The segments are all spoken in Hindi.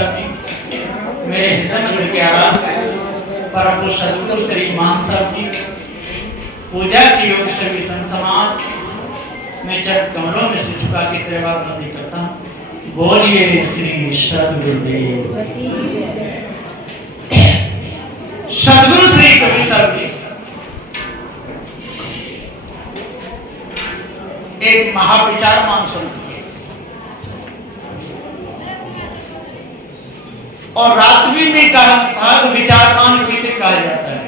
साहब जी, मेरे हृदय मंदिर के आराम परम पूज्य सदगुरु श्री मान साहब जी, पूजा की योग सभी संत समाज, मैं चरण कमलों में सिर झुका के त्रिवार बंदी करता हूँ। बोलिए श्री सदगुरुदेव। सदगुरु श्री कबीर साहब जी एक महाविचारमान संत थे और रात्रि में कहा था विचारमान किसे कहा जाता है?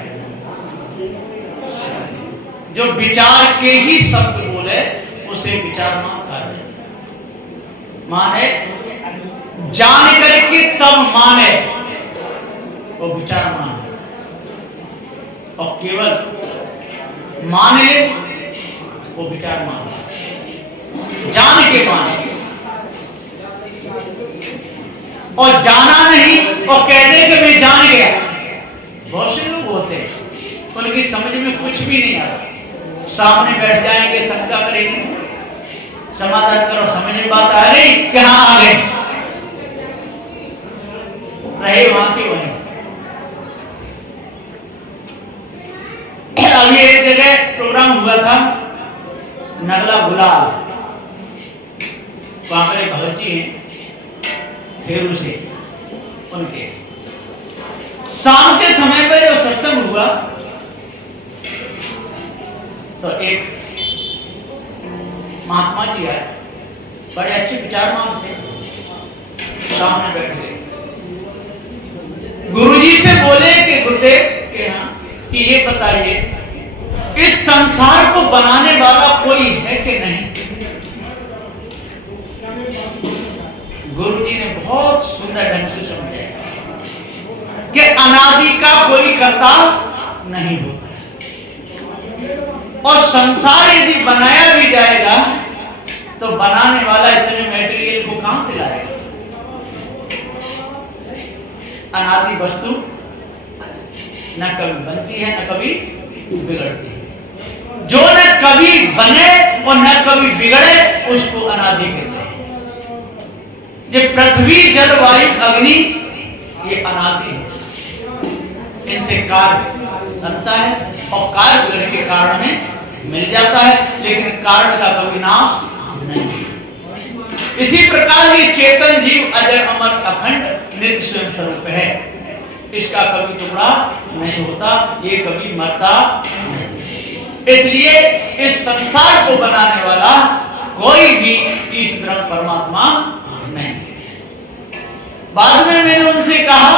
जो विचार के ही शब्द बोले उसे विचारमान कहा जाता है। माने जान करके तब माने वो विचारमान है, और केवल माने वो विचारमान है। जान के माने और जाना नहीं और कहने कि मैं जान गया। बहुत से लोग होते हैं उनकी समझ में कुछ भी नहीं आता, सामने बैठ जाएंगे, शंका करेंगे, समाधान करो, समझ में बात आ गई कि हाँ आ गए, रहे वहां के वहीं। अभी एक जगह प्रोग्राम हुआ था नगला गुलाल, वहां पर भगत जी हैं फेरू से, उनके शाम के समय पर जो सत्संग हुआ तो एक महात्मा जी आए, बड़े अच्छे विचारमान थे, सामने बैठ गए। गुरुजी से बोले कि गुरुदेव के हाँ कि ये बताइए इस संसार को बनाने वाला कोई है कि नहीं? गुरुजी ने बहुत सुंदर ढंग से समझाया कि अनादि का कोई कर्ता नहीं होता, और संसार यदि बनाया भी जाएगा तो बनाने वाला इतने मटेरियल को कहां से लाएगा? अनादि वस्तु न कभी बनती है न कभी बिगड़ती है। जो न कभी बने और न कभी बिगड़े उसको अनादि कहते हैं। ये पृथ्वी जल वायु अग्नि ये अनादि है, इनसे कार्य बनता है और कार्य बिगड़ने के कारण में मिल जाता है, लेकिन कारण का कभी नाश नहीं। इसी प्रकार ये चेतन जीव अजर अमर अखंड नित्य स्वयं स्वरूप है, इसका कभी टुकड़ा नहीं होता, ये कभी मरता नहीं। इसलिए इस संसार को बनाने वाला कोई भी इस ब्रह्म परमात्मा नहीं। बाद में मैंने उनसे कहा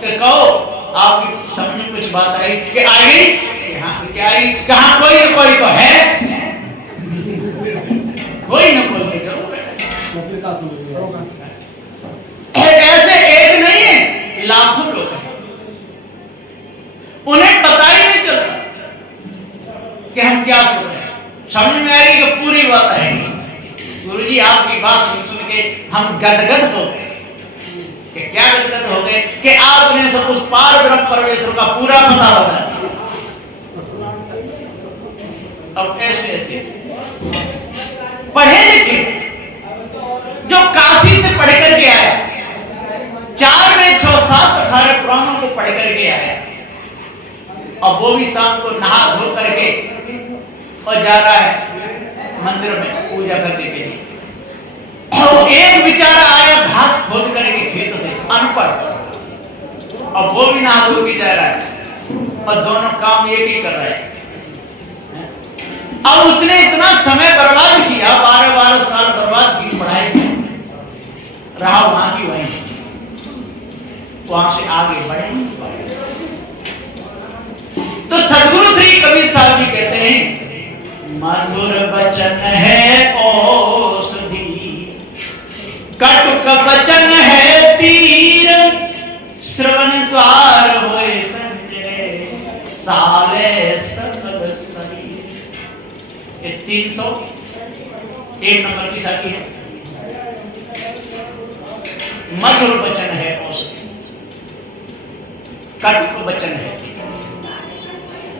कि कहो आपकी समझ में कुछ बात आई कि आई कि हाँ क्या आई, कहा कोई तो है, कोई ना कोई तो जरूर है। ऐसे एक नहीं है, लाखों लोग हैं, उन्हें पता ही नहीं चलता कि हम क्या सुन रहे हैं। समझ में आएगी कि पूरी बात आएगी। गुरुजी आपकी बात सुन सुन के हम गदगद हो गए। कि क्या गदगद हो गए कि आपने सब उस पार ब्रह्म परमेश्वर का पूरा पता बता दिया। अब ऐसे ऐसे पढ़े लिखे जो काशी से पढ़ करके आया, 4 में 6 7 18 पुराणों को पढ़ करके आया, और वो भी शाम को नहा धो करके और जा रहा है मंदिर में पूजा करने के लिए। तो एक बेचारा आया घास खोद करके खेत से, अनपढ़, और वो भी नहा धो के जा रहा है, और दोनों काम एक ही कर रहे हैं। अब उसने इतना समय बर्बाद किया, 12 साल बर्बाद की पढ़ाई में, रहा वहां की वहीं, वहां से आगे बढ़े नहीं पाए। तो सदगुरु श्री कबीर साहब जी कहते हैं मधुर वचन है औषधि, कटुक वचन है तीर, श्रवण द्वार होए संजय, साले सकल शरीर। ये 301 नंबर की शाखी है। मधुर वचन है औषधि, कटुक वचन है।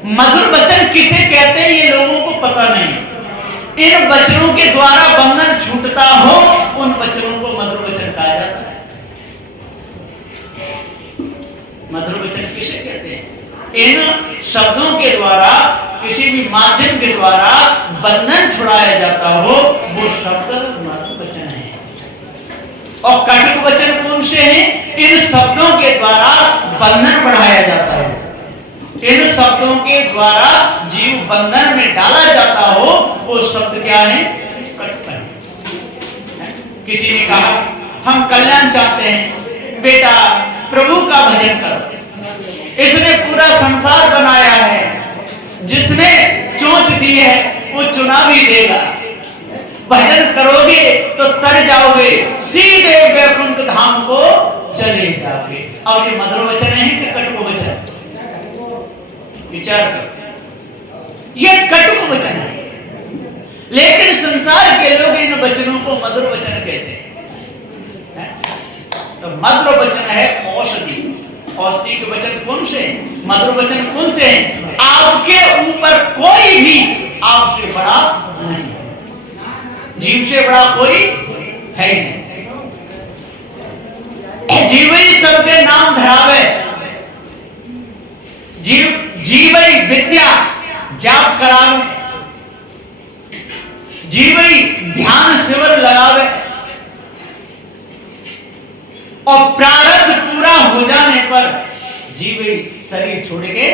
मधुर वचन किसे कहते हैं ये लोगों को पता नहीं। इन वचनों के द्वारा बंधन छूटता हो उन वचनों को मधुर वचन कहा जाता है। इन शब्दों के द्वारा, किसी भी माध्यम के द्वारा बंधन छुड़ाया जाता हो, वो शब्द मधुर वचन है। और कटु वचन कौन से हैं? इन शब्दों के द्वारा बंधन बढ़ाया जाता है, इन शब्दों के द्वारा जीव बंधन में डाला जाता हो, वो शब्द क्या है? कटु है। किसी ने कहा हम कल्याण चाहते हैं, बेटा प्रभु का भजन करो, इसने पूरा संसार बनाया है, जिसने चोंच दी है वो चुना भी देगा, भजन करोगे तो तर जाओगे, सीधे वैकुंठ धाम को चले जाओगे। और ये मधुर वचन है कि कटु वचन? विचार करो, ये कटु वचन है, लेकिन संसार के लोग इन वचनों को मधुर वचन कहते हैं। तो मधुर वचन है औषधि। औषधि के वचन कौन से? मधुर वचन कौन से हैं? आपके ऊपर कोई भी आपसे बड़ा नहीं, जीव से बड़ा कोई है ही नहीं। जीवई सबके नाम धरावे, जीवई विद्या जाप करावे, जीवई ध्यान शिविर लगावे, और प्रारब्ध पूरा हो जाने पर जीवई शरीर छोड़ के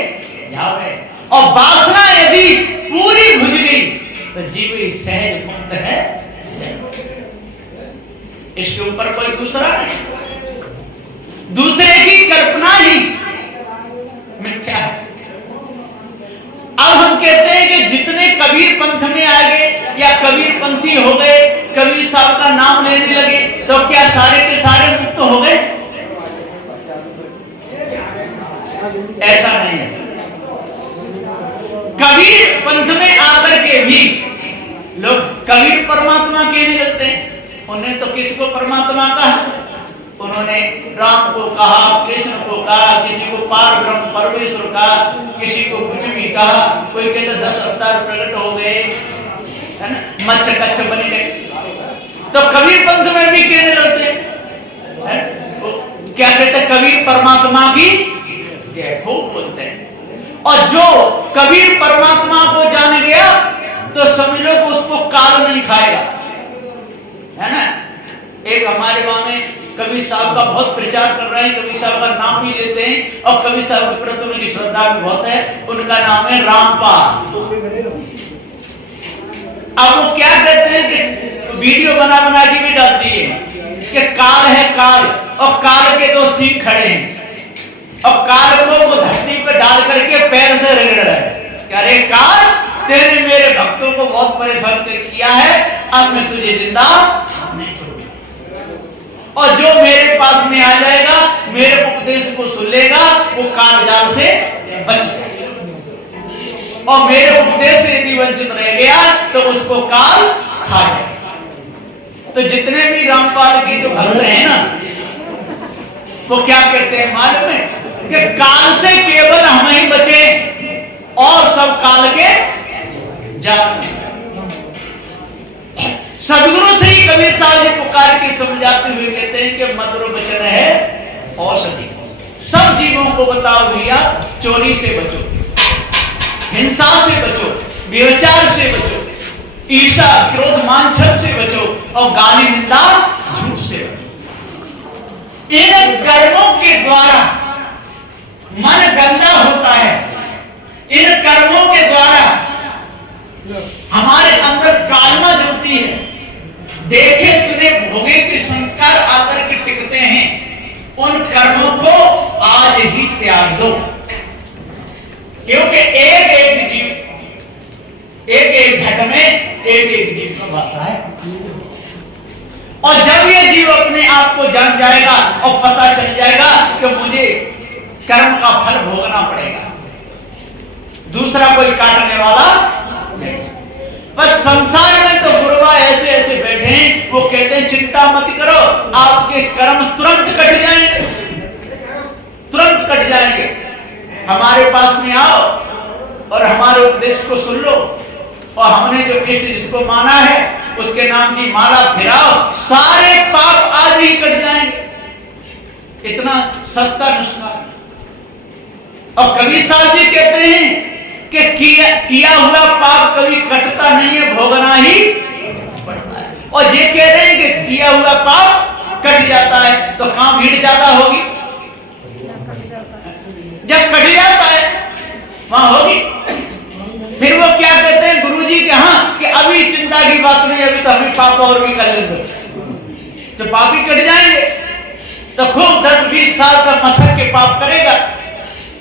जावे, और वासना यदि पूरी बुझ गई तो जीवई सहज मुक्त है। इसके ऊपर कोई दूसरा नहीं, दूसरे की कल्पना ही मिथ्या है। अब हम कहते हैं कि जितने कबीर पंथ में आ गए या कबीर पंथी हो गए, कबीर साहब का नाम लेने लगे, तो क्या सारे के सारे मुक्त हो गए? ऐसा नहीं है। कबीर पंथ में आकर के भी लोग कबीर परमात्मा कहने लगते हैं। उन्हें तो किसको परमात्मा कहा? उन्होंने राम को कहा, कृष्ण को कहा, किसी को पार ब्रह्म परमेश्वर कहा, किसी को कुछ भी कहा। कोई कहते 10 अवतार प्रकट हो गए, है ना, मच्छ कच्छ बन गए। तो कबीर पंथ में भी कहने लगते हैं, क्या कहते हैं? कबीर परमात्मा की जय हो बोलते हैं। और जो कबीर परमात्मा को जान गया तो समझ लो कि उसको काल नहीं खाएगा, है ना। एक हमारे गांव में कबीर साहब का बहुत प्रचार कर रहे हैं, कबीर साहब का नाम भी लेते हैं, और कबीर साहब के प्रति उनकी श्रद्धा भी बहुत है। उनका नाम है रामपाल। अब वो क्या कहते हैं कि वीडियो बना बना के भी डालती है कि काल है काल, और काल के 2 सींग खड़े हैं, और काल को वो धरती पे डाल करके पैर से रगड़ रहा है। अरे काल, तेरे मेरे भक्तों को बहुत परेशान किया है, अब मैं तुझे जिंदा नहीं छोड़ूंगा, और जो मेरे पास में आ जाएगा, मेरे उपदेश को सुन लेगा, वो काल जाल से बच जाएगा, और मेरे उपदेश से यदि वंचित रह गया तो उसको काल खा जाएगा। तो जितने भी रामपाल की जो भक्त हैं ना, वो क्या कहते हैं मालूम है? कि काल से केवल हम ही बचे, और सब काल के जान। सदगुरु से ही कबीर साहब जी पुकार के समझाते हुए कहते हैं कि मधुर वचन है औषधि। सब जीवों को बताओ भैया, चोरी से बचो, हिंसा से बचो, व्यभिचार से बचो, ईर्ष्या क्रोध मानछल से बचो, और गाली निंदा झूठ से बचो। इन कर्मों के द्वारा मन गंदा होता है, इन कर्मों के द्वारा हमारे अंदर कालमा जुड़ती है, देखे सुने भोगे के संस्कार आकर के टिकते हैं। उन कर्मों को आज ही त्याग दो, क्योंकि एक एक जीव, एक एक घट में एक एक जीव का वासा है। और जब ये जीव अपने आप को जान जाएगा और पता चल जाएगा कि मुझे कर्म का फल भोगना पड़ेगा, दूसरा कोई काटने वाला नहीं। बस संसार में तो गुरुवा ऐसे ऐसे बैठे हैं, वो कहते हैं चिंता मत करो, आपके कर्म तुरंत कट जाएंगे, तुरंत कट जाएंगे। हमारे पास में आओ और हमारे उपदेश को सुन लो, और हमने जो इष्ट जिसको माना है उसके नाम की माला फिराओ, सारे पाप आज ही कट जाएंगे। इतना सस्ता नुस्खा। और कबीर साहब जी कहते हैं कि किया हुआ पाप कभी कटता नहीं है, भोगना ही पड़ता है। और ये कह रहे हैं कि किया हुआ पाप कट जाता है, तो कहां भीड़ ज्यादा होगी? जब कट जाता है वहां होगी। फिर वो क्या कहते हैं गुरुजी के, हाँ कि अभी चिंता की बात नहीं, अभी तो हमें पाप और भी कर लेंगे, तो पाप ही कट जाएंगे। तो खूब 10-20 साल तक मसक के पाप करेगा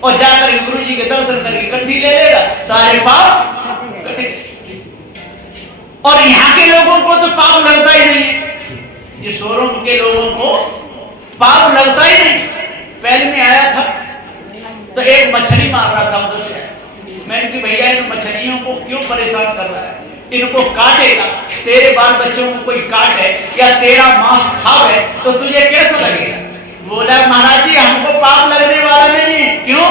और जाकर गुरुजी के दर्शन करके कंठी ले लेगा, सारे पाप कटेंगे। और यहाँ के लोगों को तो पाप लगता ही नहीं है, ये शोरूम के लोगों को पाप लगता ही नहीं। पहले में आया था तो एक मछली मार रहा था उधर से, मैंने कि भैया इन मछलियों को क्यों परेशान कर रहा है, इनको काटेगा, तेरे बाल बच्चों को कोई काटे या तेरा मांस खावे तो तुझे कैसा लगेगा? बोला महाराज जी हमको पाप लगने वाला नहीं है। क्यों?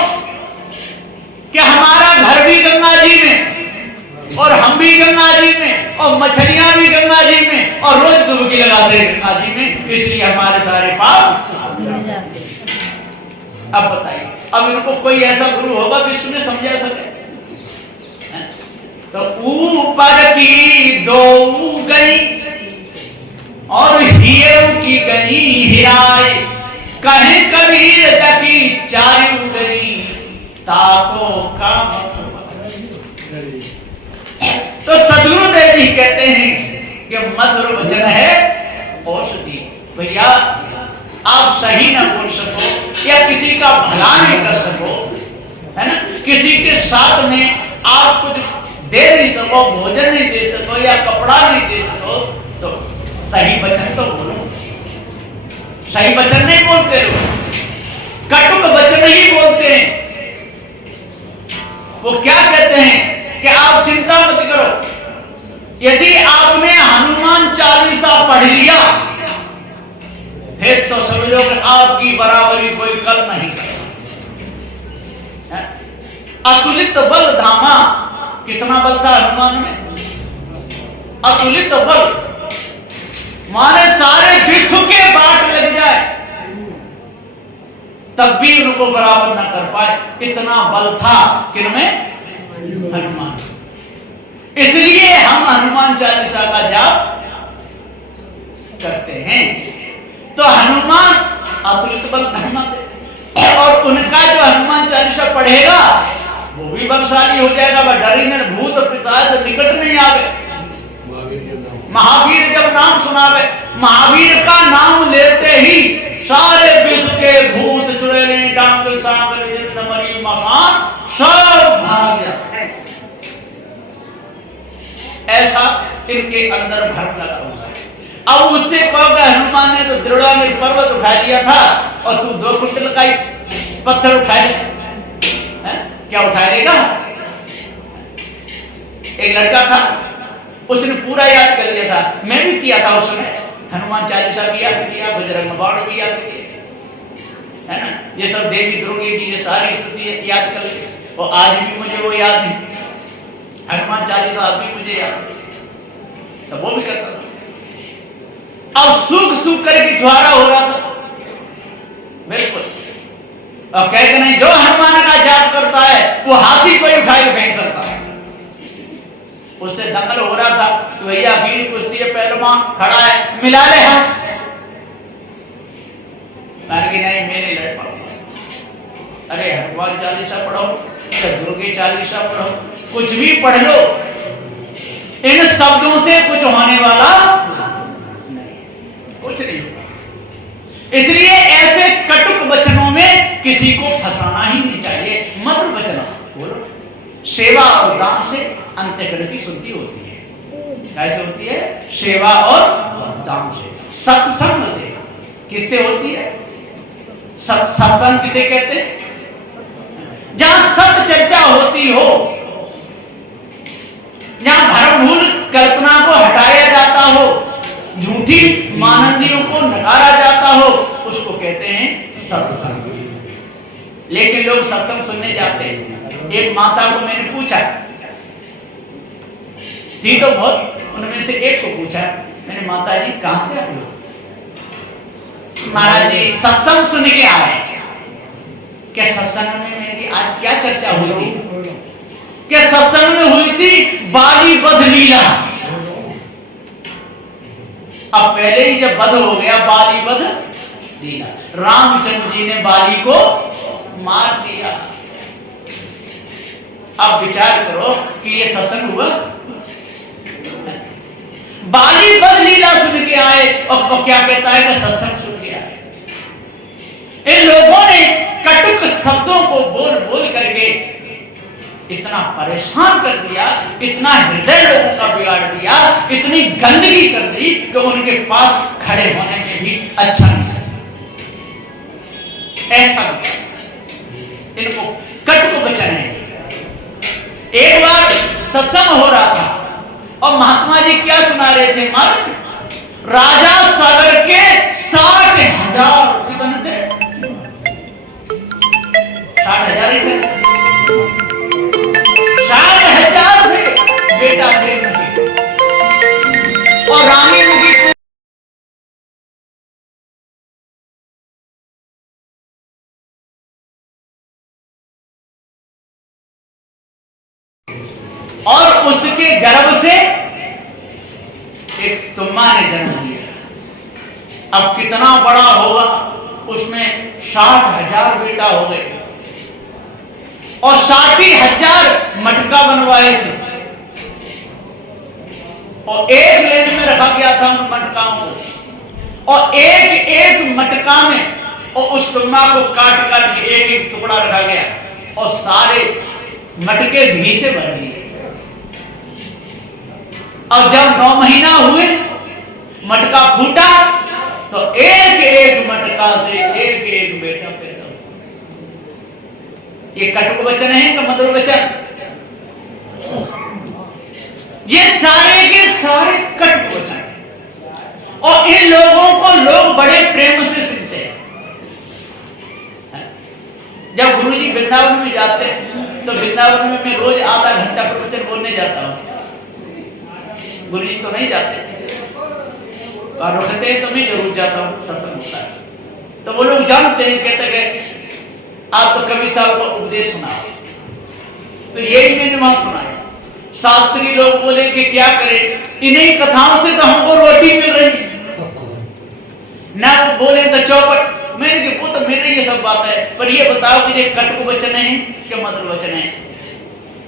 कि हमारा घर भी गंगा जी में और हम भी गंगा जी में और मछलियां भी गंगा जी में और रोज डुबकी लगाते हैं गंगा जी में, इसलिए हमारे सारे पाप। अब बताइए, अब इनको कोई ऐसा गुरु होगा विश्व में समझा सके? तो ऊपर की दो गई और हिये की गई हिराए, कहीं कबीर की चारू गई ताको का। तो सदगुरुदेव जी कहते हैं कि मधुर वचन है औषधि। भैया आप सही ना बोल सको या किसी का भला नहीं कर सको, है ना, किसी के साथ में आप कुछ दे नहीं सको, भोजन नहीं दे सको या कपड़ा नहीं दे सको, तो सही वचन तो बोलो। सही वचन नहीं बोलते लोग, कटुक वचन ही बोलते हैं। वो क्या कहते हैं कि आप चिंता मत करो, यदि आपने हनुमान चालीसा पढ़ लिया फिर तो सब लोग आपकी बराबरी कोई कर नहीं सकता। अतुलित बल धामा, कितना बल था हनुमान में? अतुलित बल माने सारे विश्व के बाट लग जाए तब भी उनको बराबर ना कर पाए, इतना बल था किनमें? हनुमान। इसलिए हम हनुमान चालीसा का जाप करते हैं। तो हनुमान अतुलित बल धामा थे और उनका जो हनुमान चालीसा पढ़ेगा वो भी बलशाली हो जाएगा। वह डरी न भूत पिशाच निकट नहीं आवे। महावीर जब नाम सुनावे, महावीर का नाम लेते ही सारे विश्व के भूत चुड़ैले डांग सांगल जिन्न मरी मसान सब भाग जाते हैं। ऐसा इनके अंदर भ्रम लगा हुआ है। अब उससे कहोगे हनुमान ने तो दृढ़ पर्वत उठा लिया था और तू 2 कुंटल का पत्थर उठाए, क्या उठा लेगा? एक लड़का था, उसने पूरा याद कर लिया था, मैं भी किया था उस समय, हनुमान चालीसा भी याद किया, बजरंग बाण भी याद किया, है ना, ये सब देवी दुर्गे की ये सारी स्तुति याद कर ली। और आज भी मुझे वो याद है, हनुमान चालीसा अब भी मुझे याद है, तो वो भी करता था। अब सूख सूख करके छुहारा हो रहा था, बिल्कुल। और कह के नहीं, जो हनुमान का जाप करता है वो हाथी को ही उठा के फेंक सकता है। उससे दंगल हो रहा था तो भैया वीर कुश्ती है, पहलवान खड़ा है, मिला ले हाथ। नहीं मैं नहीं लड़ पाऊंगा। अरे हनुमान चालीसा पढ़ो या दुर्गे चालीसा पढ़ो, कुछ भी पढ़ लो, इन शब्दों से कुछ होने वाला नहीं, कुछ नहीं होगा। इसलिए ऐसे कटुक वचनों में किसी को फंसाना ही नहीं चाहिए। मधुर वचन बोलो। सेवा और दान से अंतःकरण की शुद्धि होती है। कैसे होती है? सेवा और दान से। सत्संग से किससे होती है? सत्संग किसे कहते हैं? जहां सत्य चर्चा होती हो, जहां भ्रमभूल कल्पना को हटाया जाता हो, झूठी मानंदियों को नकारा जाता हो, उसको कहते हैं सत्संग। लेकिन लोग सत्संग सुनने जाते हैं। एक माता को मैंने पूछा थी तो बहुत, उनमें से एक को पूछा मैंने, माता जी कहां से आए हो? महाराज जी सत्संग सुन के आए। क्या सत्संग में मेरी आज क्या चर्चा हुई थी? क्या सत्संग में हुई थी बाली वध लीला। अब पहले ही जब वध हो गया बाली वध लीला, रामचंद्र जी ने बाली को मार दिया। अब विचार करो कि ये सत्संग हुआ। बाली वध लीला सुन के आए और तो क्या कहता है कि सत्संग सुन के आए। इन लोगों ने कटुक शब्दों को बोल बोल करके इतना परेशान कर दिया, इतना हृदय लोगों का बिगाड़ दिया, इतनी गंदगी कर दी कि उनके पास खड़े होने में भी अच्छा नहीं था। ऐसा इनको कटुक वचन है। एक बार सत्संग हो रहा था और महात्मा जी क्या सुना रहे थे? मर्द राजा सागर के 60,000 कितने थे? 60,000 थे। 60,000 थे बेटा थे उनके और रानी उनकी और उसके गर्भ से एक तुम्मा ने जन्म लिया। अब कितना बड़ा होगा? उसमें 60,000 बेटा हो गए और 60,000 मटका बनवाए थे और एक लेन में रखा गया था उन मटकाओं को और एक एक मटका में और उस तुम्मा को काट काट के एक एक टुकड़ा रखा गया और सारे मटके घी से भर दिए। और जब 9 महीना हुए मटका फूटा तो एक एक मटका से एक एक बेटा पैदा हुआ। ये कटुक वचन है तो मधुर वचन? ये सारे के सारे कटुक वचन है और इन लोगों को लोग बड़े प्रेम से सुनते हैं। जब गुरुजी वृंदावन में जाते हैं तो वृंदावन में मैं रोज आधा घंटा प्रवचन बोलने जाता हूं। गुरुजी तो नहीं जाते और रुकते हैं तो मैं जरूर जाता हूं, सत्संग होता है तो वो लोग जानते हैं, कहते हैं आप तो कवि साहब को उपदेश सुनाओ। तो यही मैंने वहां सुनाया। शास्त्री लोग बोले कि क्या करें, इन्हीं कथाओं से तो हमको रोटी मिल रही है ना। बोले तो चौपट, मैंने कि वो तो मिल रही है सब बात है, पर ये बताओ कि ये कटुक वचन है कि मधुर वचन है?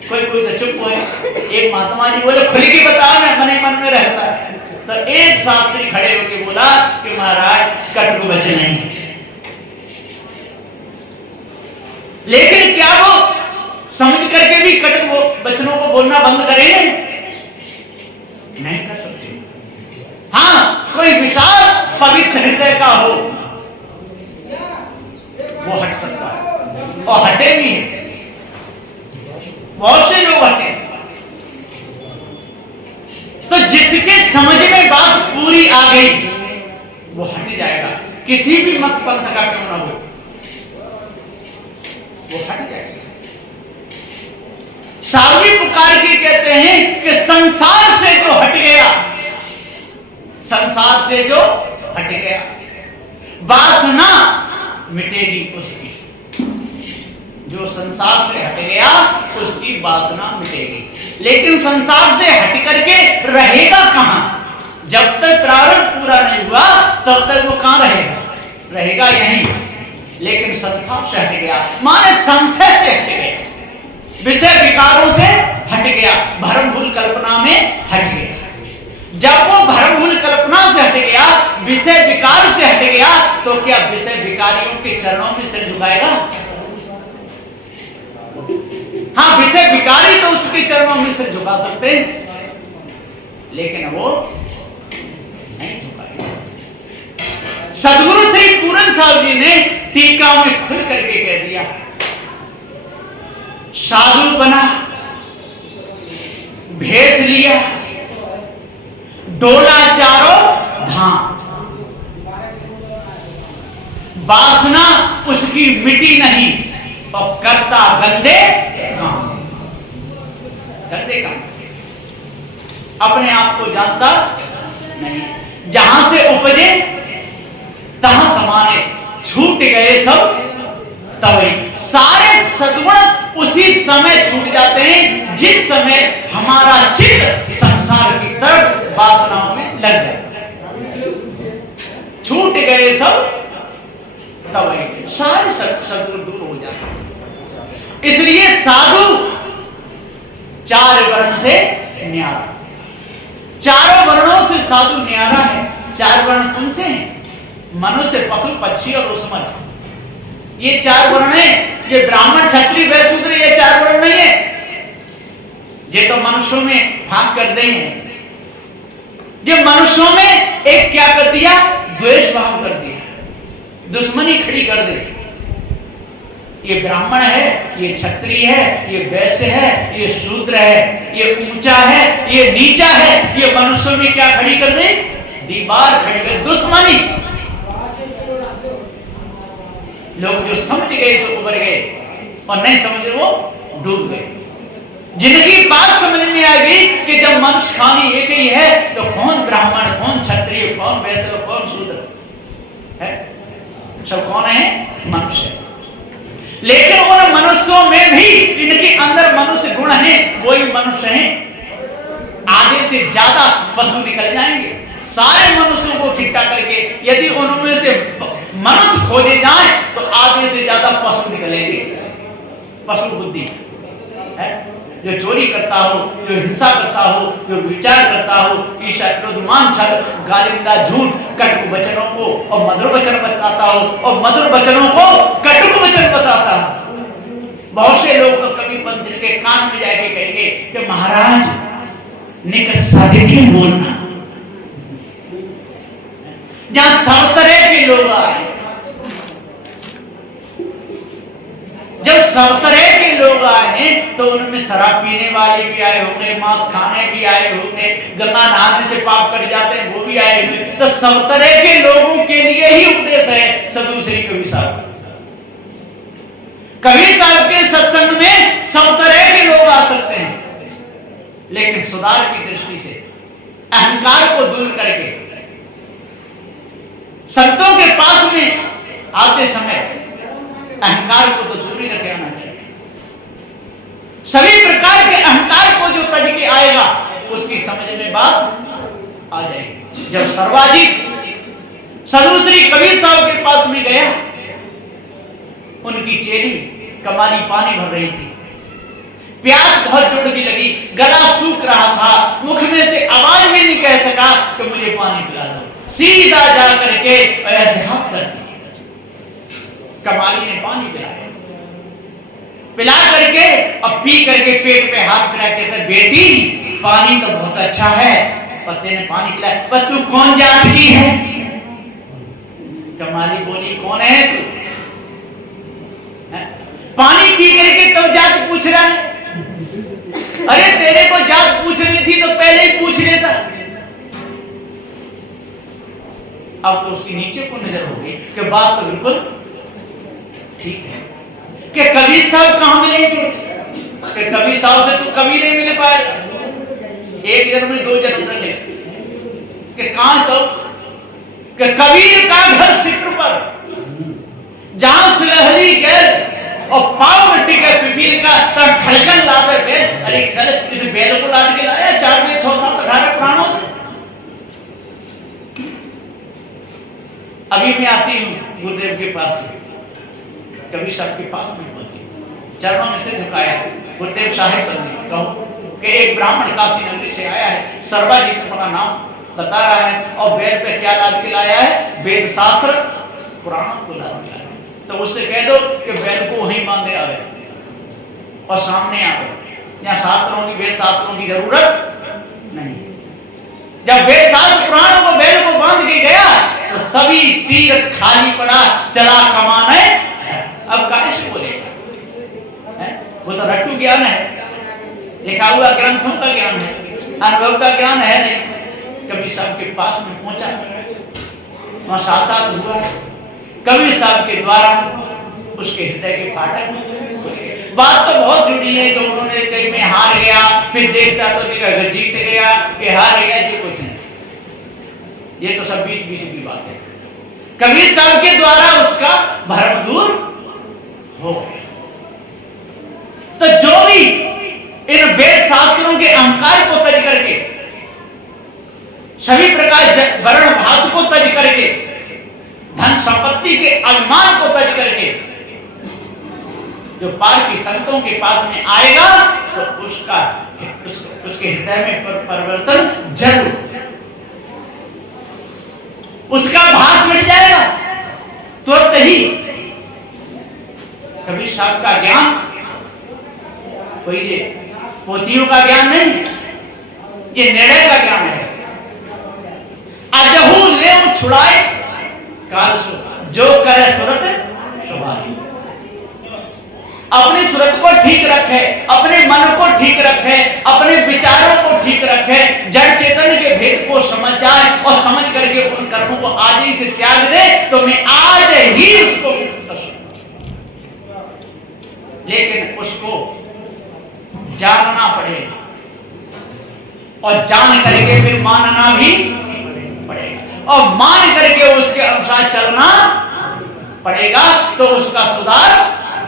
कोई कोई तो चुप हुए। एक महात्मा जी बोले खुल के बताओ ना, मन ही मन में रहता है। तो एक शास्त्री खड़े होकर बोला कि महाराज कटुक वचन नहीं है। लेकिन क्या वो समझ करके भी कटुक वचनों को बोलना बंद करेंगे? नहीं कर सकते। हाँ, कोई विशाल पवित्र हृदय का हो वो हट सकता है और हटे भी है। बहुत से लोग हटे। तो जिसके समझ में बात पूरी आ गई वो हट जाएगा, किसी भी मत पंथ का क्यों ना हो, वो हट जाएगा। सावली पुकार के कहते हैं कि संसार से जो हट गया, संसार से जो हट गया वासना मिटेगी उसकी। जो संसार से हट गया उसकी वासना मिटेगी। लेकिन संसार से हट करके रहेगा कहां? जब तक प्रारब्ध पूरा नहीं हुआ तब तक वो कहां रहेगा? रहेगा यहीं। लेकिन संसार से हट गया माने संशय से हट गया, विषय विकारों से हट गया, भ्रम भूल कल्पना में हट गया। जब वो भ्रम भूल कल्पना से हट गया, विषय विकार से हट गया, तो क्या विषय विकारियों के चरणों में सिर झुकाएगा? हाँ, विषय विकारी तो उसके चरणों में सिर झुका सकते हैं, लेकिन वो नहीं झुकाएगा। सदगुरु श्री पूरन साहब जी ने टीका में खुल करके कह दिया, साधु बना, भेष लिया, डोला चारों धाम, वासना उसकी मिटी नहीं और करता गंदे काम। गंदे काम अपने आप को जानता नहीं। जहां से उपजे तहां समाने, छूट गए सब तभी सारे सद्गुण उसी समय छूट जाते हैं जिस समय हमारा चित्त संसार की तरफ वासनाओं में लग जाता है। छूट गए सब, तभी सारे सद्गुण दूर हो जाते हैं। इसलिए साधु चार वर्ण से न्यारा, चारों वर्णों से साधु न्यारा है। चार वर्ण कौन से हैं? मनुष्य, पशु, पक्षी और उसमत। ये चार वर्ण हैं। ये ब्राह्मण, क्षत्रिय, वैश्य, शूद्र, ये चार वर्ण नहीं है। ये तो मनुष्यों में भाग कर दे हैं। ये मनुष्यों में एक क्या कर दिया? द्वेष भाव कर दिया, दुश्मनी खड़ी कर दी। ये ब्राह्मण है, ये क्षत्रिय है, ये वैश्य है, ये शूद्र है, ये ऊंचा है, ये नीचा है। ये मनुष्यों में क्या खड़ी कर दी? दीवार खड़ी कर, दुश्मनी। लोग जो समझ गए सो उबर गए, और नहीं समझे वो डूब गए। जिनकी बात समझ में आ गई कि जब मनुष्य खानी एक ही है तो कौन ब्राह्मण, कौन क्षत्रिय, कौन वैश्य, कौन शूद्र है? सब कौन है? मनुष्य। लेकिन उन मनुष्यों में भी इनके अंदर मनुष्य गुण है, वही मनुष्य हैं। आधे से ज्यादा पशु निकल जाएंगे। सारे मनुष्यों को इकट्ठा करके यदि उनमें से मनुष्य खोजे जाए तो आधे से ज्यादा पशु निकलेंगे। पशु बुद्धि है, जो चोरी करता हो, जो हिंसा करता हो, जो विचार करता हो, ईर्ष्या, क्रोध, मान, छल, गालिंदा, झूठ, कटु वचनों को और मधुर वचन बताता हो, और मधुर वचनों को कटु वचन बताता हो। बहुत से लोग तो कभी मंदिर के कान में जाके कहेंगे कि महाराज निक सादगी बोलना। जहां सब तरह के लोग आए, जब सब तरह के लोग आए हैं तो उनमें शराब पीने वाले भी आए होंगे, मांस खाने भी आए होंगे, गंगा नहाने से पाप कट जाते हैं वो भी आए होंगे। तो सब तरह के लोगों के लिए ही उपदेश है साधु श्री कबीर साहब। कबीर साहब के सत्संग में सब तरह के लोग आ सकते हैं, लेकिन सुधार की दृष्टि से अहंकार को दूर करके संतों के पास में आते समय अहंकार को तो दूर ही रखे आना चाहिए। सभी प्रकार के अहंकार को जो तज के आएगा उसकी समझ में बात आ जाएगी। जब सर्वाजीत साधु श्री कबीर साहब के पास में गया, उनकी चेली कमाली पानी भर रही थी, प्यास बहुत जोर की लगी, गला सूख रहा था, मुख में से आवाज भी नहीं कह सका कि मुझे पानी पिला दो। सीधा जा करके ऐसे हाथ कर दिया। कमाली ने पानी पिला करके अब पी करके पेट पे हाथ फिरा के कहते, बेटी पानी तो बहुत अच्छा है। पति ने पानी पिलाया, पर तू कौन जात की है? कमाली बोली, कौन है तू? पानी पी करके तब जात पूछ रहा है? अरे तेरे को जात पूछनी थी तो पहले ही पूछ लेता। अब तो उसकी नीचे को नजर हो गई कि बात तो बिल्कुल ठीक है कि कबीर साहब कहां मिलेंगे? कि कबीर साहब से तो कभी नहीं मिल पाएगा। एक जन्म में 2 जन्म रखे कि कहां तो कि कबीर का घर शिखर पर, जहां सुलहरी गैल और पाव मिट्टी का पिपील का तब खलकन लाते बैल। अरे खल इस बैल को लाद के लाया 4 में 6 7 18 प्राणों से। अभी मैं आती हूँ गुरुदेव के पास से, कबीर साहब के पास में पहुंची, चरणों में से झुकाया, गुरुदेव साहिब बनने कहो कि एक ब्राह्मण काशी नगरी से आया है, सर्वाजीत अपना नाम बता रहा है और बैल पे क्या लाद के लाया है? वेद शास्त्र पुराण को लाद के लाया। तो उससे कह दो कि बैल को वहीं बांधे आवे और सामने आवे। यहाँ शास्त्रों की, वेद शास्त्रों की जरूरत नहीं। जब वेद शास्त्र पुराण को बैल को बांध के गया तो सभी तीर खाली पड़ा, चला कमाने। अब कैसे बोलेगा? वो तो रट्टू ज्ञान है, लिखा हुआ ग्रंथों का ज्ञान है, अनुभव का ज्ञान है नहीं। कबीर साहब के पास में पहुंचा, वहां साक्षात हुआ। कबीर साहब के द्वारा उसके हृदय के फाटक में बात तो बहुत जुड़ी है कि उन्होंने कहीं में हार गया, फिर देखता तो देखा जीत गया, कि हार गया, ये कुछ नहीं। ये तो सब बीच बीच की बात है। कबीर साहब के द्वारा उसका भ्रम दूर सभी प्रकार वर्ण भाष को तज करके, धन संपत्ति के अभिमान को तज करके जो पार की संतों के पास में आएगा तो उसके हृदय में परिवर्तन जरूर, उसका भास मिट जाएगा तुरंत ही। कबीर साहब का ज्ञान कोई ये पोथियों का ज्ञान नहीं, ये निर्णय का ज्ञान है। अजहू ले छुड़ाए काल सो, जो करे सुरत सुभानी। अपनी सुरत को ठीक रखे, अपने मन को ठीक रखे, अपने विचारों को ठीक रखे, जड़ चेतन के भेद को समझ जाए और समझ करके उन कर्मों को आज ही से त्याग दे तो मैं आज ही उसको मुक्त कर सकूं। लेकिन उसको जानना पड़ेगा और जान करके फिर मानना भी पड़ेगा और मान करके उसके अनुसार चलना पड़ेगा तो उसका सुधार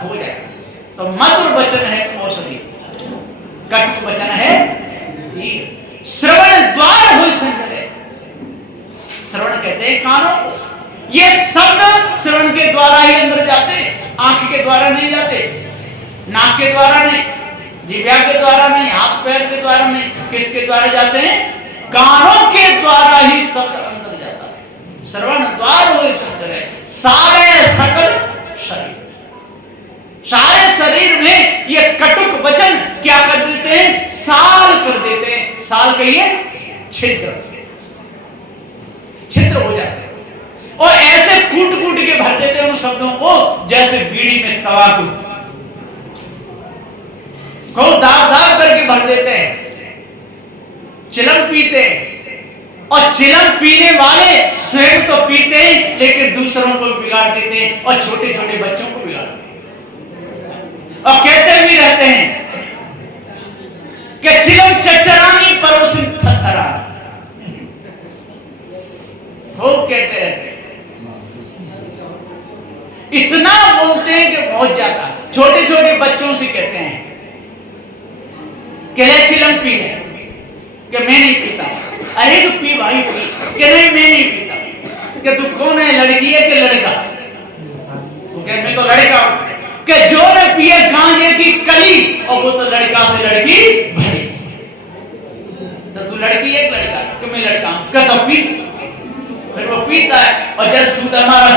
हो जाएगा। तो मधुर वचन है औषधि, कटुक वचन है धीर। श्रवण द्वार हुई संजय, श्रवण कहते हैं कानों को, ये शब्द श्रवण के द्वारा ही अंदर जाते हैं, आंख के द्वारा नहीं जाते, नाक के द्वारा नहीं, जिह्वा के द्वारा नहीं, हाथ पैर के द्वारा नहीं, किसके द्वारा जाते हैं? कानों के द्वारा ही शब्द अंदर जाता है। श्रवण द्वार हुए संजय, सारे सकल शरीर, सारे शरीर में ये कटुक वचन क्या कर देते हैं? साल कर देते हैं। साल कहिए छिद्र, छिद्र हो जाते हैं और ऐसे कूट कूट के भर देते हैं उन शब्दों को जैसे बीड़ी में तंबाकू को दाब दाब करके भर देते हैं। चिलम पीते हैं और चिलम पीने वाले स्वयं तो पीते हैं लेकिन दूसरों को बिगाड़ देते हैं और छोटे छोटे बच्चों को बिगाड़ देते हैं और कहते भी रहते हैं कि चिलम चचरानी परोसिन थरथरानी, खूब कहते रहते हैं, इतना बोलते हैं कि बहुत ज्यादा। छोटे छोटे बच्चों से कहते हैं कि ले चिलम पी ले, कि मैं नहीं पीता। अरे तू पी भाई पी, कि नहीं मैं नहीं पीता। कि तू कौन है, लड़की है कि लड़का? तो कह मैं तो लड़का हूं। कि जो न पिए गांजे की कली और वो तो लड़का से लड़की भरी। तो तू लड़की है लड़का? कि मैं लड़का हूं। क्या तो पी, फिर वो पीता है और जैसे सूता मारा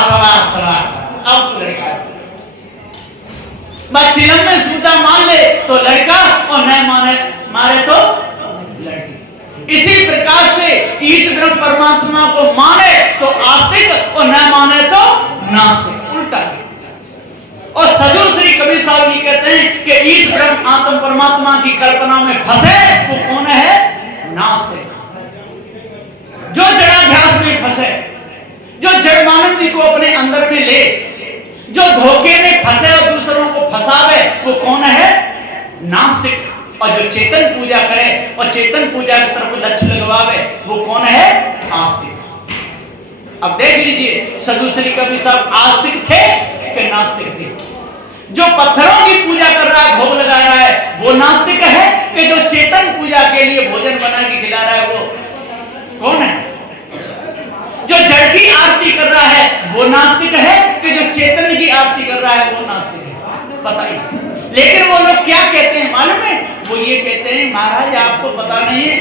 सवार सवार अब तो लड़का है। बस चिलम में सूता मान ले तो लड़का और नहीं माने मारे तो लड़की। इसी प्रकार से ईश ब्रह्म परमात्मा को माने तो आस्तिक और न माने तो नास्तिक, उल्टा। और सजो श्री कबीर साहब जी कहते हैं कि ईश ब्रह्म आत्म परमात्मा की कल्पना में फंसे वो कौन है? नास्तिक। जो जड़ाध्यास में फंसे, जो जड़मानंदी को अपने अंदर में ले, जो धोखे में फंसे और दूसरों को फंसावे वो कौन है? नास्तिक। और जो चेतन पूजा करे और चेतन पूजा की तरफ लक्ष्य लगवावे वो कौन है? आस्तिक। अब देख लीजिए सदु श्री कबीर साहब आस्तिक थे कि नास्तिक थे? जो पत्थरों की पूजा कर रहा है, भोग लगा रहा है, वो नास्तिक है कि जो चेतन पूजा के लिए भोजन बना के खिला रहा है वो कौन है? जो जड़ की आरती कर रहा है वो नास्तिक है कि जो चेतन की आरती कर रहा है वो नास्तिक है? पता ही। लेकिन वो लोग क्या कहते हैं मालूम है? वो ये कहते हैं महाराज आपको पता नहीं है,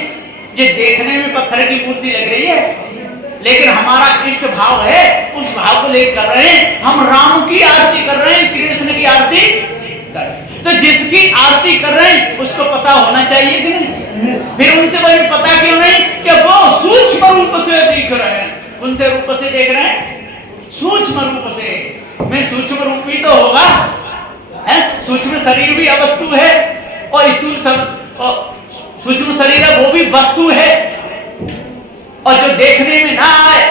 ये देखने में पत्थर की मूर्ति लग रही है लेकिन हमारा इष्ट भाव है, उस भाव को लेकर कर रहे हैं, हम राम की आरती कर रहे हैं, कृष्ण की आरती कर रहे हैं। तो जिसकी आरती कर रहे हैं उसको पता होना चाहिए कि नहीं? फिर उनसे वही पता क्यों नहीं कि वो सूक्ष्म रूप से दिख रहे हैं। कौन से रूप से देख रहे हैं? सूक्ष्म रूप से। मैं सूक्ष्म रूप भी तो होगा, सूक्ष्म शरीर भी अवस्तु है और स्थूल सूक्ष्म शरीर है वो भी वस्तु है। और जो देखने में ना आए,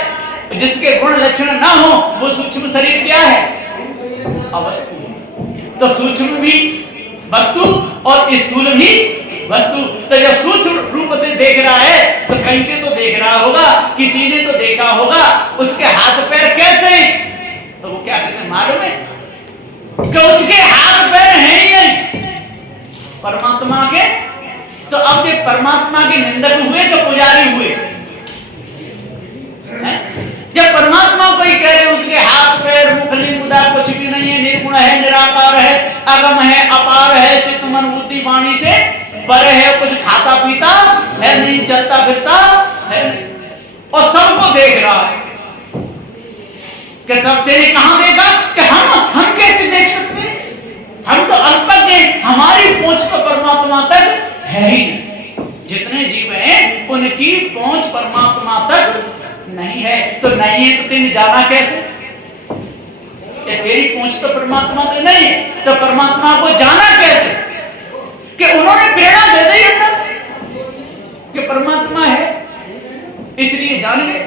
जिसके गुण लक्षण ना हो वो सूक्ष्म शरीर क्या है? अवस्तु। तो सूक्ष्म भी वस्तु और स्थूल भी वस्तु। तो जब सूक्ष्म रूप से देख रहा है तो कहीं से तो देख रहा होगा, किसी ने तो देखा होगा। उसके हाथ पैर कैसे हैं? तो वो क्या कहते हैं मालूम है कि उसके हाथ पैर हैं ही नहीं, परमात्मा के तो अब जब परमात्मा के निंदक हुए तो पुजारी हुए। जब परमात्मा को ही कह रहे उसके हाथ पैर मुख लिंग उदार कुछ भी नहीं है, निर्गुण है, निराकार है, अगम है, अपार है, चित्त मन बुद्धि वाणी से परे है, कुछ खाता पीता है नहीं, चलता फिरता है नहीं, और सबको देख रहा है। कि तब तेरे कहां देखा कि हम कैसे देख सकते हैं? हम तो अल्पज्ञ हैं, हमारी पहुंच तो परमात्मा तक है ही नहीं। जितने जीव हैं उनकी पहुंच परमात्मा तक नहीं है। तो नहीं है तो तेने जाना कैसे? तेरी पहुंच तो परमात्मा तक नहीं है, तो परमात्मा को जाना कैसे? कि उन्होंने प्रेरणा दे दी अंदर कि परमात्मा है, इसलिए जान गए।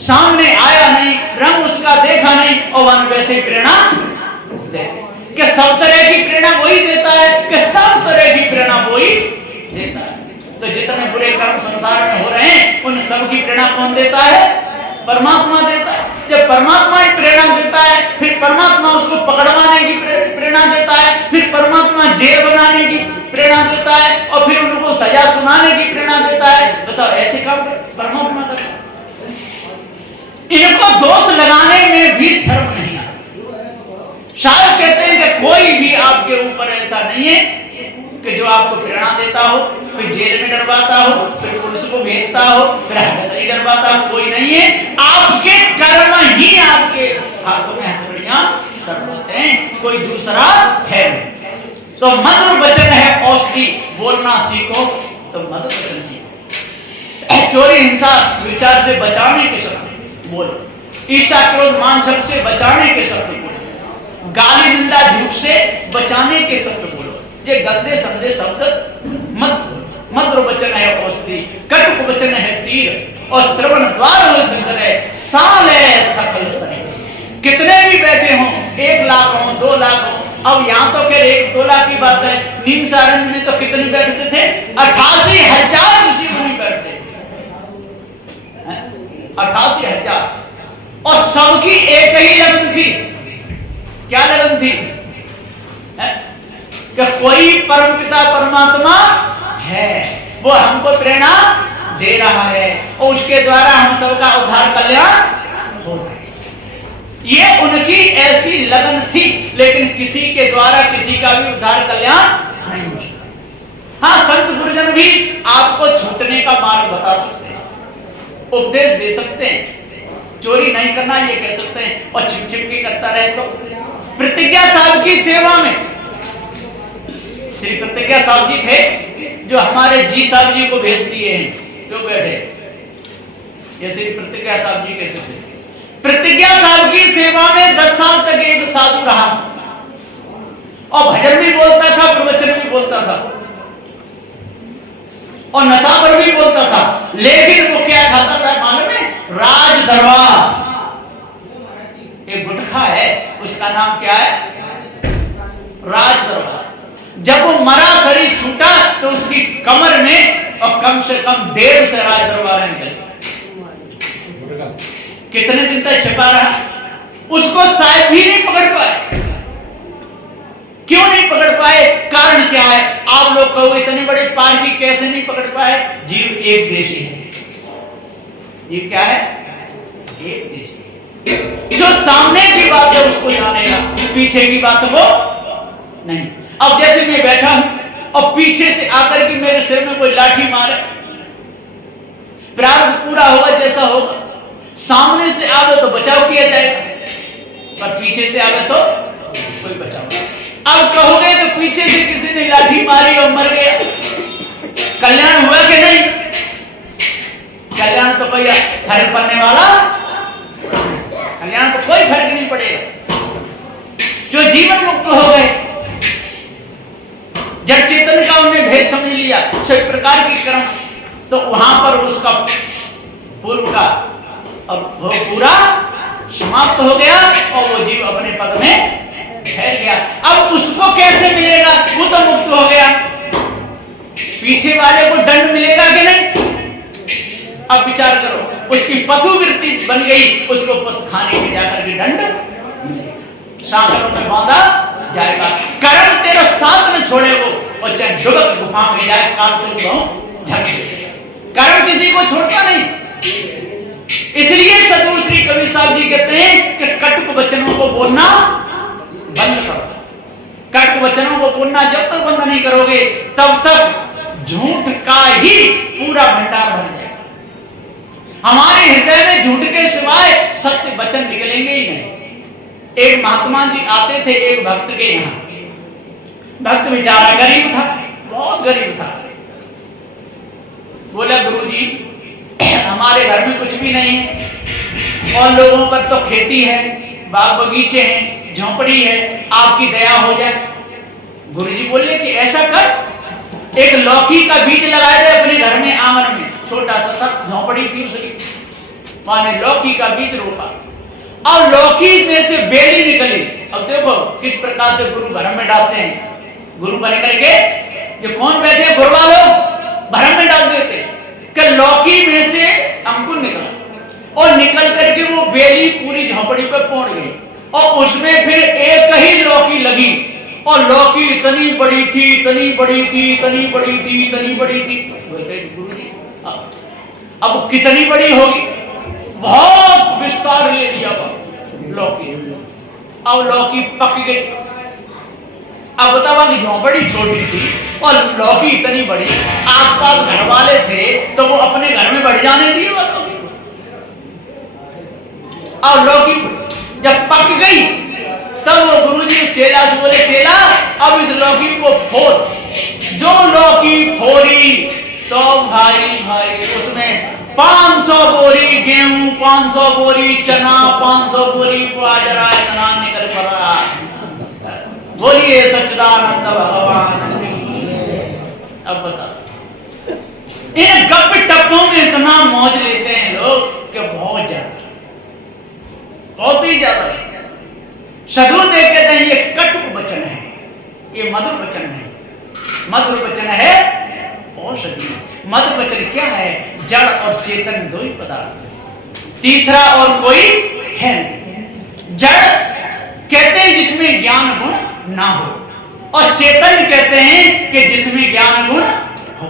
सामने आया नहीं, रंग उसका देखा नहीं, और वन वैसे ही प्रेरणा दे कि सब तरह की प्रेरणा वही देता है, कि सब तरह की प्रेरणा वही देता है। तो जितने बुरे कर्म संसार में हो रहे हैं उन सब की प्रेरणा कौन देता है? परमात्मा देता है। जब परमात्मा ही प्रेरणा देता है, फिर परमात्मा उसको पकड़वाने की प्रेरणा देता है, फिर परमात्मा जेल बनाने की प्रेरणा देता है, और फिर उनको सजा सुनाने की प्रेरणा देता है। बताओ ऐसे काम परमात्मा करता है? इनको दोष लगाने में भी शर्म नहीं आता। शायद कहते हैं कि कोई भी आपके ऊपर ऐसा नहीं है कि जो आपको प्रेरणा देता हो, फिर जेल में डरवाता हो, फिर पुलिस को भेजता हो, फिर हथकड़ी डरवाता हो, कोई नहीं है। आपके कर्म ही आपके हाथों में हथकड़ियां डरवाते हैं, कोई दूसरा है नहीं। तो मधुर वचन है औषधि, बोलना सीखो तो मधुर वचन सीखो। चोरी हिंसा विचार से बचाने के शब्द बोलो, ईर्ष्या क्रोध मान छल से बचाने के शब्द बोलो, गाली निंदा झूठ से बचाने के शब्द बोलो। ये गंदे संदे शब्द मधुर वचन है औषधि, कटुक वचन है तीर, और श्रवण द्वार हो सुंदर है, साल है सकल शरीर। कितने भी बैठे हों, 1 लाख हो, 2 लाख हो, अब यहाँ तो क्या 1-2 लाख की बात है, नीम सारंग में तो कितने बैठते थे? 88,000 ऋषि मुनि बैठते थे, 88,000, और सबकी एक ही लगन थी। क्या लगन थी? कि कोई परमपिता परमात्मा है, वो हमको प्रेरणा दे रहा है, और उसके द्वारा हम सबका उद्धार कल्याण हो रहा है। ये उनकी ऐसी लगन थी, लेकिन किसी के द्वारा किसी का भी उद्धार कल्याण नहीं हो सकता। हाँ, संत गुरुजन भी आपको छूटने का मार्ग बता सकते हैं, उपदेश दे सकते हैं, चोरी नहीं करना ये कह सकते हैं, और छिप छिप के करता रहे तो। प्रतिज्ञा साहब की सेवा में श्री प्रतिज्ञा साहब जी थे, जो हमारे जी साहब जी को भेज दिए हैं, जो बैठे, ये श्री प्रतिज्ञा साहब जी कैसे थे? प्रतिज्ञा साहब की सेवा में 10 साल तक एक साधु रहा, और भजन भी बोलता था, प्रवचन भी बोलता था, और नशा पर भी बोलता था। लेकिन वो क्या खाता था मालूम है? राज दरबार, एक गुटखा है, उसका नाम क्या है? राज दरबार। जब वो मरा, शरीर छूटा, तो उसकी कमर में और कम से कम 1.5 से राज दरबार निकल। कितने दिन तक छिपा रहा? उसको साहब भी नहीं पकड़ पाए। क्यों नहीं पकड़ पाए? कारण क्या है? आप लोग कहो इतने बड़े पार्टी कैसे नहीं पकड़ पाए? जीव एक देशी है। जीव क्या है? एक देशी। जो सामने की बात है उसको जानेगा, पीछे की बात वो नहीं। अब जैसे मैं बैठा हूं और पीछे से आकर के मेरे सिर में कोई लाठी मारे, प्रारब्ध पूरा होगा जैसा होगा। सामने से आवे तो बचाव किया जाएगा, पर पीछे से आवे तो कोई बचाव नहीं। अब कहोगे तो पीछे से किसी ने लाठी मारी और मर गया, कल्याण हुआ कि नहीं? कल्याण तो कोई फर्क पड़ने वाला, कल्याण को कोई फर्क नहीं पड़ेगा। जो जीवन मुक्त हो गए, जड़ चेतन का उन्हें भेद समझ लिया, सभी प्रकार की कर्म, तो वहां पर उसका पूर्व का अब वो पूरा समाप्त हो गया, और वो जीव अपने पद में ठहर गया। अब उसको कैसे मिलेगा? वो तो मुक्त हो गया, पीछे वाले को दंड मिलेगा कि नहीं? अब विचार करो, उसकी पशु वृत्ति बन गई, उसको पशु खाने के जाकर के दंड शाखरों में बांधा जाएगा। कर्म तेरा साथ न छोड़े, वो और चाहे डुबक गुफा में जाए, कार्तिक बहु झक दे। कर्म किसी को छोड़ता नहीं। इसलिए सदगुरु श्री कबीर साहब जी कहते हैं कि कटुक वचनों को बोलना बंद करो। कटुक वचनों को बोलना जब तक बंद नहीं करोगे तब तक झूठ का ही पूरा भंडार भर जाएगा। हमारे हृदय में झूठ के सिवाय सत्य वचन निकलेंगे ही नहीं। एक महात्मा जी आते थे एक भक्त के यहाँ। भक्त बेचारा गरीब था, बहुत गरीब था। बोला गुरुजी हमारे घर में कुछ भी नहीं है और लोगों पर तो खेती है, बाग बगीचे हैं, झोंपड़ी है, आपकी दया हो जाए। गुरुजी बोले कि ऐसा कर, एक लौकी का बीज लगाए दे अपने घर में आंगन में, छोटा सा झोंपड़ी थी उसकी, माने लौकी का बीज रोपा और लौकी में से बेली निकली। अब देखो किस प्रकार से गुरु भरम में डालते हैं। गुरु बन करके ये कौन बैठे गुरुवा लोग भरम में डाल देते कि लौकी में से अंकुर निकला और निकल करके वो बेली पूरी झोंपड़ी पर पहुंच गई और उसमें फिर एक ही लौकी लगी और लौकी इतनी बड़ी थी, इतनी बड़ी थी, इतनी बड़ी थी, इतनी बड़ी थी। गुरुजी अब कितनी बड़ी होगी? बहुत विस्तार ले लिया लौकी। अब लौकी पक गई। अब बताओ कि झोंपड़ी छोटी थी और लौकी इतनी बड़ी, आसपास घर वाले थे तो वो अपने घर में बढ़ जाने दी वो लौकी। और लौकी जब पक गई तब वो गुरुजी चेला से बोले चेला अब इस लौकी को फोड़। जो लौकी फोड़ी तो भाई उसमें 500 बोरी गेहूं, 500 बोरी चना, 500 बोरी बाजरा इतना निकल पड़ा। बोलिए सच्चिदानंद भगवान। अब बता इन गप टप्पों में इतना मौज लेते हैं लोग कि बहुत ज्यादा, बहुत ही ज्यादा। साधु देख कहते हैं ये कटुक वचन है, ये मधुर वचन है। मधुर वचन है औषधि। मधुर वचन क्या है? जड़ और चेतन दो ही पदार्थ, तीसरा और कोई है नहीं। जड़ कहते हैं जिसमें ज्ञान गुण ना हो और चेतन कहते हैं कि जिसमें ज्ञान गुण हो,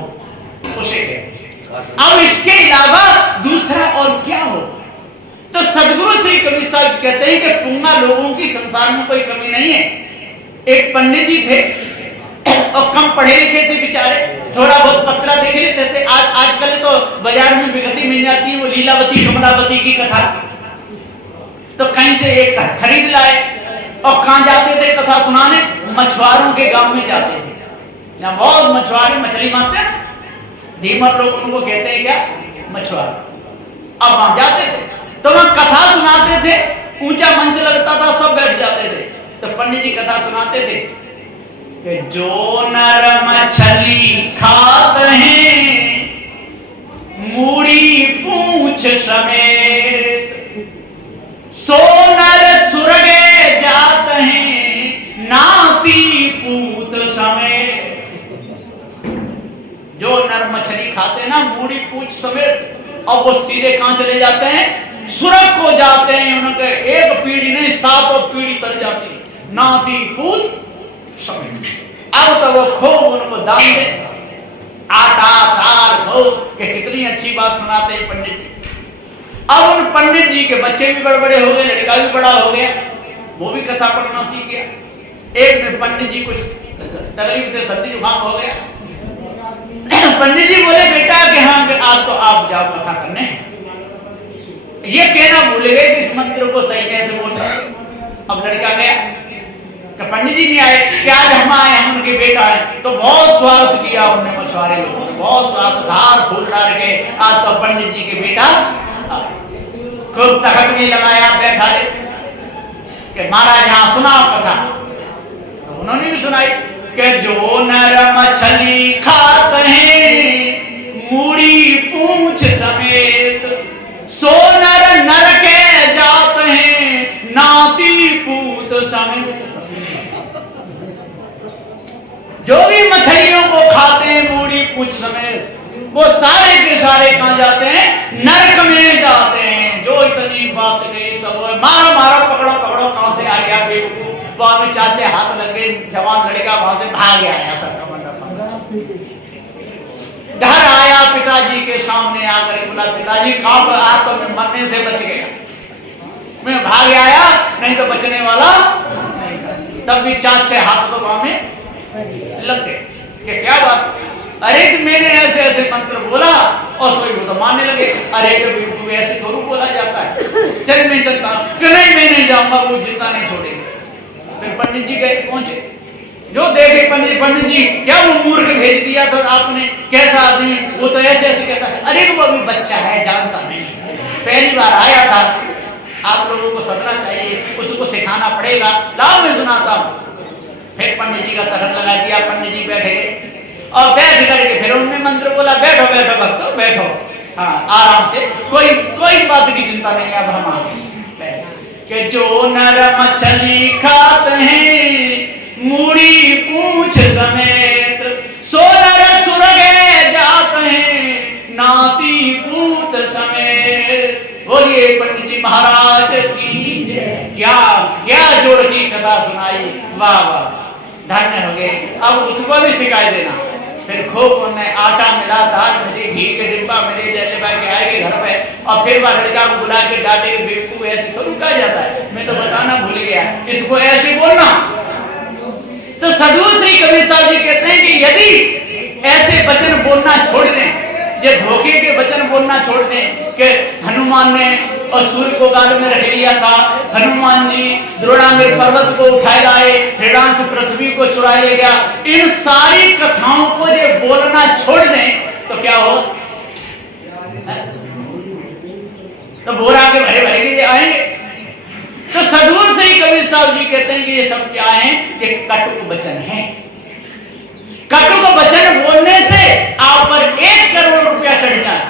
उसे कहते हैं। अब इसके अलावा दूसरा और क्या हो? तो सदगुरु श्री कबीर साहब कहते हैं कि पूंगा लोगों की संसार में कोई कमी नहीं है। एक पंडित जी थे और कम पढ़े लिखे थे बेचारे, थोड़ा बहुत पत्रा देख लेते थे। आजकल तो बाजार में विगति मिल जाती है वो लीलावती कमलावती की कथा, तो कहीं से एक खरीद लाए और कहां जाते थे कथा सुनाने? मछुआरों के गांव में जाते थे, जहां बहुत मछुआरे मछली मारते हैं, धीमर लोग उनको कहते हैं क्या? मछुआरे। अब वहां जाते थे तो वहां कथा सुनाते थे, ऊंचा मंच लगता था, सब बैठ जाते थे। तो पंडित जी कथा सुनाते थे कि जो नर मछली खात हैं मूड़ी पूंछ समेत, सो नर सुरगे जात हैं नाती पूत समेत। जो नर मछली खाते हैं ना मूड़ी पूंछ समेत, और वो सीधे कहां चले जाते हैं? सुरग को जाते हैं। उनके एक पीढ़ी नहीं 7 पीढ़ी तर जाती है, नाती पूत समेत। अब तो वो खूब उनको दान दे, आटा दाल खूब के कितनी अच्छी बात सुनाते हैं पंडित जी। अब उन पंडित जी के बच्चे भी बड़े हो गए, लड़का भी बड़ा हो गया, वो भी कथा पढ़ना सीख गया। एक दिन पंडित जी कुछ तकलीफ थे, सर्दी जुकाम हो गया। पंडित जी बोले बेटा कि हाँ आज तो आप जाओ कथा करने। ये कहना भूल गए कि इस मंत्र को सही कैसे बोलना। अब लड़का गया कि पंडित जी नहीं आए, क्या आज हम आए, हम उनके बेटा आए। तो बहुत स्वागत किया उन्होंने मछुआरे लोगों ने, बहुत स्वागत, हार फूल डाल के आज तो पंडित जी के बेटा खूब तखत में लगाया, बैठा कि महाराज यहाँ सुनाओ कथा। तो उन्होंने भी सुनाई कि जो नर मछली खात हैं मूड़ी पूंछ समेत, सो नर नर के जात हैं नाती पूत समेत। जो भी मछलियों को खाते हैं मूड़ी पूंछ समेत, वो सारे के सारे कहां जाते हैं? नरक में जाते हैं। जो इतनी बात गई सब मारो मारो, पकड़ो पकड़ो, कहां से आ गया बेवकूफ? वहां में चाचे हाथ लगे, जवान लड़का वहां से भाग गया ऐसा घर आया, पिताजी के सामने आकर बोला, पिताजी खाओ, आज तो मैं मरने से बच गया, मैं भाग आया, नहीं तो बचने वाला नहीं था। तब भी 4-6 हाथ तो वहां में लग गए कि क्या बात, अरे कि मैंने ऐसे ऐसे मंत्र बोला और सोई वो तो मानने लगे। अरे तो ऐसे थोड़ा बोला जाता है, चल मैं चलता हूं, कि नहीं मैं नहीं जाऊंगा, वो जिंदा नहीं छोड़ेंगे। फिर पंडित जी गए, पहुंचे, जो देखे पंडित जी क्या वो मूर्ख भेज दिया था आपने, कैसा आदमी, वो तो ऐसे ऐसे कहता है। अरे वो अभी बच्चा है, जानता नहीं, पहली बार आया था, आप लोगों को सदना चाहिए, उसको सिखाना पड़ेगा, लाओ मैं सुनाता हूं। फिर पंडित जी का तखत लगा दिया, पंडित जी बैठ गए और बैठ करके फिर उन्होंने मंत्र बोला, बैठो बैठो भक्तों बैठो, हाँ आराम से, कोई बात की चिंता नहीं है। अब हम कि जो नर मछली खाते हैं मूड़ी पूंछ समेत, सो नर सुरगे जाते हैं नाती पूत समेत। बोलिए पंडित जी महाराज की क्या क्या जोड़ की कथा सुनाई, वाह वाह, धन्य हो गए। अब उसको भी सिखाई देना। फिर खूब उन्हें आटा मिला, दाल मिली, घी के डिब्बा मिले, लेके आएंगे घर पे और फिर वह लड़का को बुला के डांटे के, बेवकूफ ऐसे थोड़ी कहा जाता है, मैं तो बताना भूल गया, इसको ऐसे बोलना। तो साधु श्री कबीर साहब जी कहते हैं कि यदि ऐसे वचन बोलना छोड़ दें, ये धोखे के वचन बोलना छोड़ दें कि हनुमान ने और सूर्य को गाल में रख लिया था, हनुमान जी द्रोणागिर पर्वत को उठाए लाए, हिरणाक्ष पृथ्वी को चुरा ले गया, इन सारी कथाओं को ये बोलना छोड़ दें तो क्या हो, तो बोरा के भरे भरे के आएंगे। तो साधु श्री कबीर साहब जी कहते हैं कि ये सब क्या है, ये कटुक वचन है। कटुक वचन बोलने से आप पर 1 करोड़ रुपया चढ़ जाए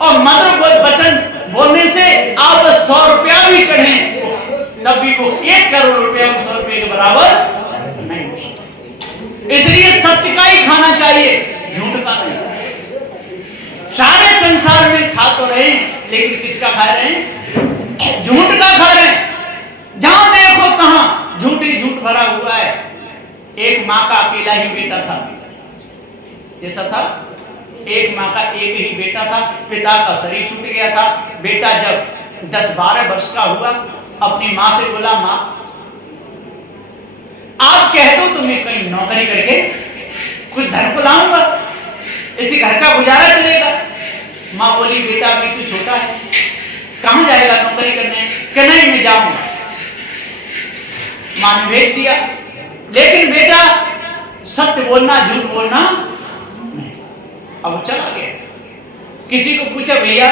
और मधुर वचन बोलने से आप 100 रुपया भी चढ़े तब भी वो 1 करोड़ रुपया 100 रुपये के बराबर नहीं हो सकता। इसलिए सत्य का ही खाना चाहिए, झूठ का नहीं। सारे संसार में खा तो रहे लेकिन किसका खा रहे हैं, झूठ का खा रहे हैं। जहां देखो तहां झूठ ही झूठ भरा हुआ है। एक माँ का अकेला ही बेटा था, जैसा था एक माँ का एक ही बेटा था, पिता का शरीर छूट गया था। बेटा जब 10-12 वर्ष का हुआ अपनी माँ से बोला, माँ आप कह दो तो मैं कहीं नौकरी करके कुछ धन को लाऊंगा, इसी घर का गुजारा चलेगा। माँ बोली, बेटा अभी तू छोटा है, कहां जाएगा नौकरी करने, कि नहीं मैं जाऊंगा। माँ ने भेज दिया, लेकिन बेटा सत्य बोलना झूठ बोलना नहीं। अब चला गया, किसी को पूछा, भैया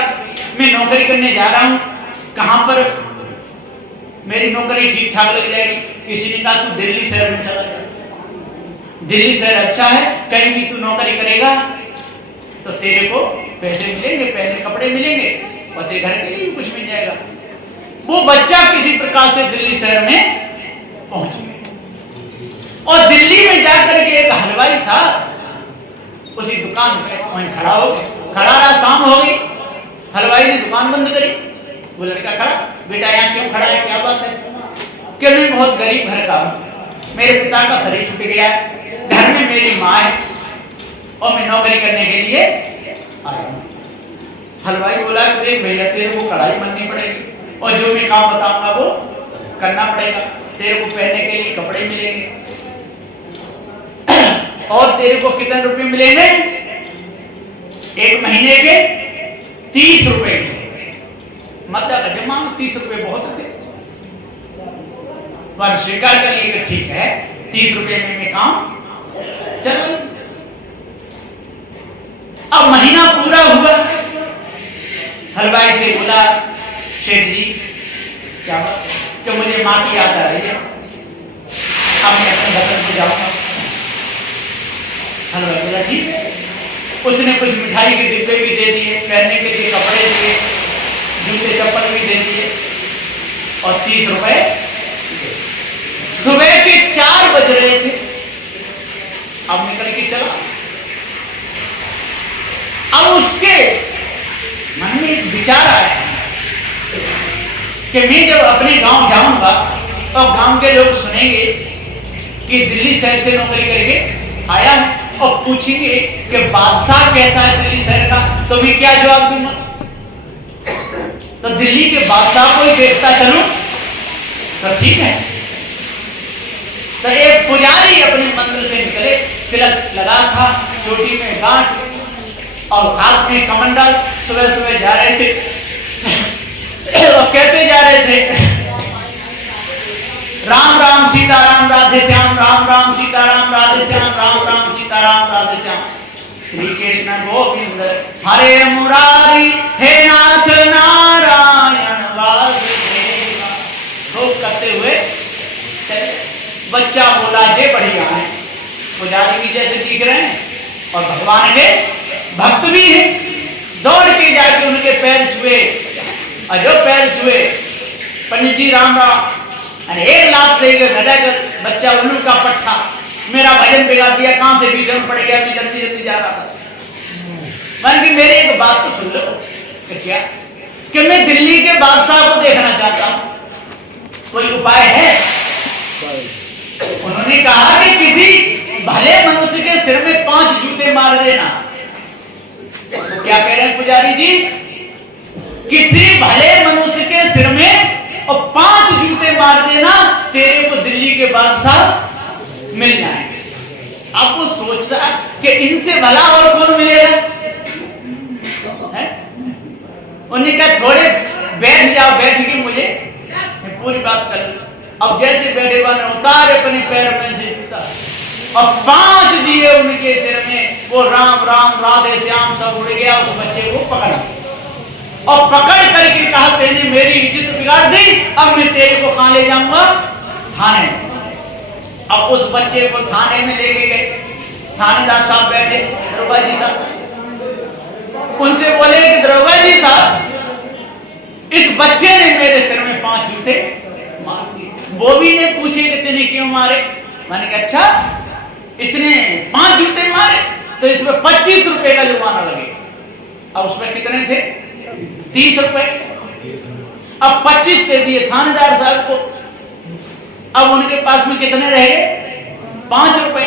मैं नौकरी करने जा रहा हूं, कहां पर मेरी नौकरी ठीक ठाक लग जाएगी। किसी ने कहा तू दिल्ली शहर में चला जा, दिल्ली शहर अच्छा है, कहीं भी तू नौकरी करेगा तो तेरे को पैसे मिलेंगे, पैसे कपड़े मिलेंगे और तेरे घर के लिए भी कुछ मिल जाएगा। वो बच्चा किसी प्रकार से दिल्ली शहर में पहुंच गया और दिल्ली में जाकर के एक हलवाई था, उसी दुकान पे वहीं खड़ा हो गया। खड़ा रहा, शाम हो गई, हलवाई ने दुकान बंद करी। वो लड़का खड़ा, बेटा यहाँ क्यों खड़ा है, क्या बात है? कि मैं बहुत गरीब घर का हूँ, मेरे पिता का शरीर छूट गया है, घर में मेरी माँ है और मैं नौकरी करने के लिए आया हूँ। हलवाई बोला, देख भैया तेरे को कढ़ाई बननी पड़ेगी और जो मैं काम बताऊंगा वो करना पड़ेगा, तेरे को पहनने के लिए कपड़े मिलेंगे और तेरे को कितने रुपए मिलेंगे, 1 महीने के 30 रुपए मिलेंगे। मध्य का जमा में 30 रुपए बहुत थे, पर स्वीकार कर लिए कि ठीक है 30 रुपए में मैं काम चल। अब महीना पूरा हुआ, हलवाई से बोला, शेठ जी क्या बात है, कि मुझे माँ की याद आ रही है, अब मैं अपने बदन को जाऊंगा। हलवाई बोला ठीक है। उसने कुछ मिठाई के डिब्बे भी दे दिए, पहनने के लिए कपड़े दिए, जूते चप्पल भी दे दिए और 30 रुपए। सुबह के 4 बज रहे थे, अब निकल के चला। अब उसके मन में एक विचार आया कि मैं जब अपने गांव जाऊंगा तो गांव के लोग सुनेंगे कि दिल्ली शहर से नौकरी करके आया है, और पूछेंगे कि बादशाह कैसा है दिल्ली शहर का, तो मैं क्या जवाब दूंगा? तो दिल्ली के बादशाह को ही देखता चलूं तो ठीक है। तो एक पुजारी अपने मंदिर से निकले, तिलक लगा था, चोटी में गांठ और हाथ में कमंडल, सुबह सुबह जा रहे थे और कहते जा रहे थे राम राम सीताराम राधे श्याम, राम राम सीताराम राधे श्याम, राम राम सीताराम राधे श्याम, श्री कृष्ण गोविंद हरे मुरारी, हे नाथ नारायण वासुदेवा। लोग करते हुए चले। बच्चा बोला जे बढ़िया है। पुजारी भी जैसे दिख रहे हैं और भगवान के भक्त भी हैं। दौड़ के जाके उनके पैर छुए और जो पैर छुए, पंडित जी राम राम, अरे एक लाख लेकर गदा कर बच्चा उल्लू का पट्टा, मेरा भजन बिगाड़ दिया, कहां से बीच में पड़ गया, मैं जल्दी जल्दी जा रहा था। मैंने कि मेरी एक बात तो सुन लो। क्या? कि मैं दिल्ली के बादशाह को देखना चाहता हूं, कोई उपाय है? उन्होंने कहा कि किसी भले मनुष्य के सिर में 5 जूते मार देना। तो क्या कह रहे हैं पुजारी जी? किसी भले मनुष्य के सिर में और 5 जूते मार देना, तेरे को दिल्ली के बादशाह मिल जाएंगे। अब वो सोच रहा कि इनसे भला और कौन मिलेगा? उन्होंने कहा थोड़े बैठ जाओ, बैठ के मुझे पूरी बात कर लो। अब जैसे बैठे हुआ ने उतार अपने पैर में से जूता और 5 दिए उनके सिर में, वो राम राम राधे श्याम सब उड़ गया। उस बच्चे को पकड़ा और पकड़ करके कहा तेने मेरी इज्जत बिगाड़ दी, अब मैं तेरे को कहां ले जाऊंगा? थाने। अब उस बच्चे को थाने में लेके गए। थानेदार साहब बैठे, दरोगा जी साहब, उनसे बोले कि दरोगा जी साहब, इस बच्चे ने मेरे सिर में 5 जूते मार दिए। वो भी ने पूछे कि तेने क्यों मारे? मैंने कहा अच्छा, इसने 5 जूते मारे तो इसमें 25 रुपए का जुर्माना लगेगा। अब उसमें कितने थे? 30 रुपए। अब 25 दे दिए थानेदार साहब को। अब उनके पास में कितने रह गए? 5 रुपए।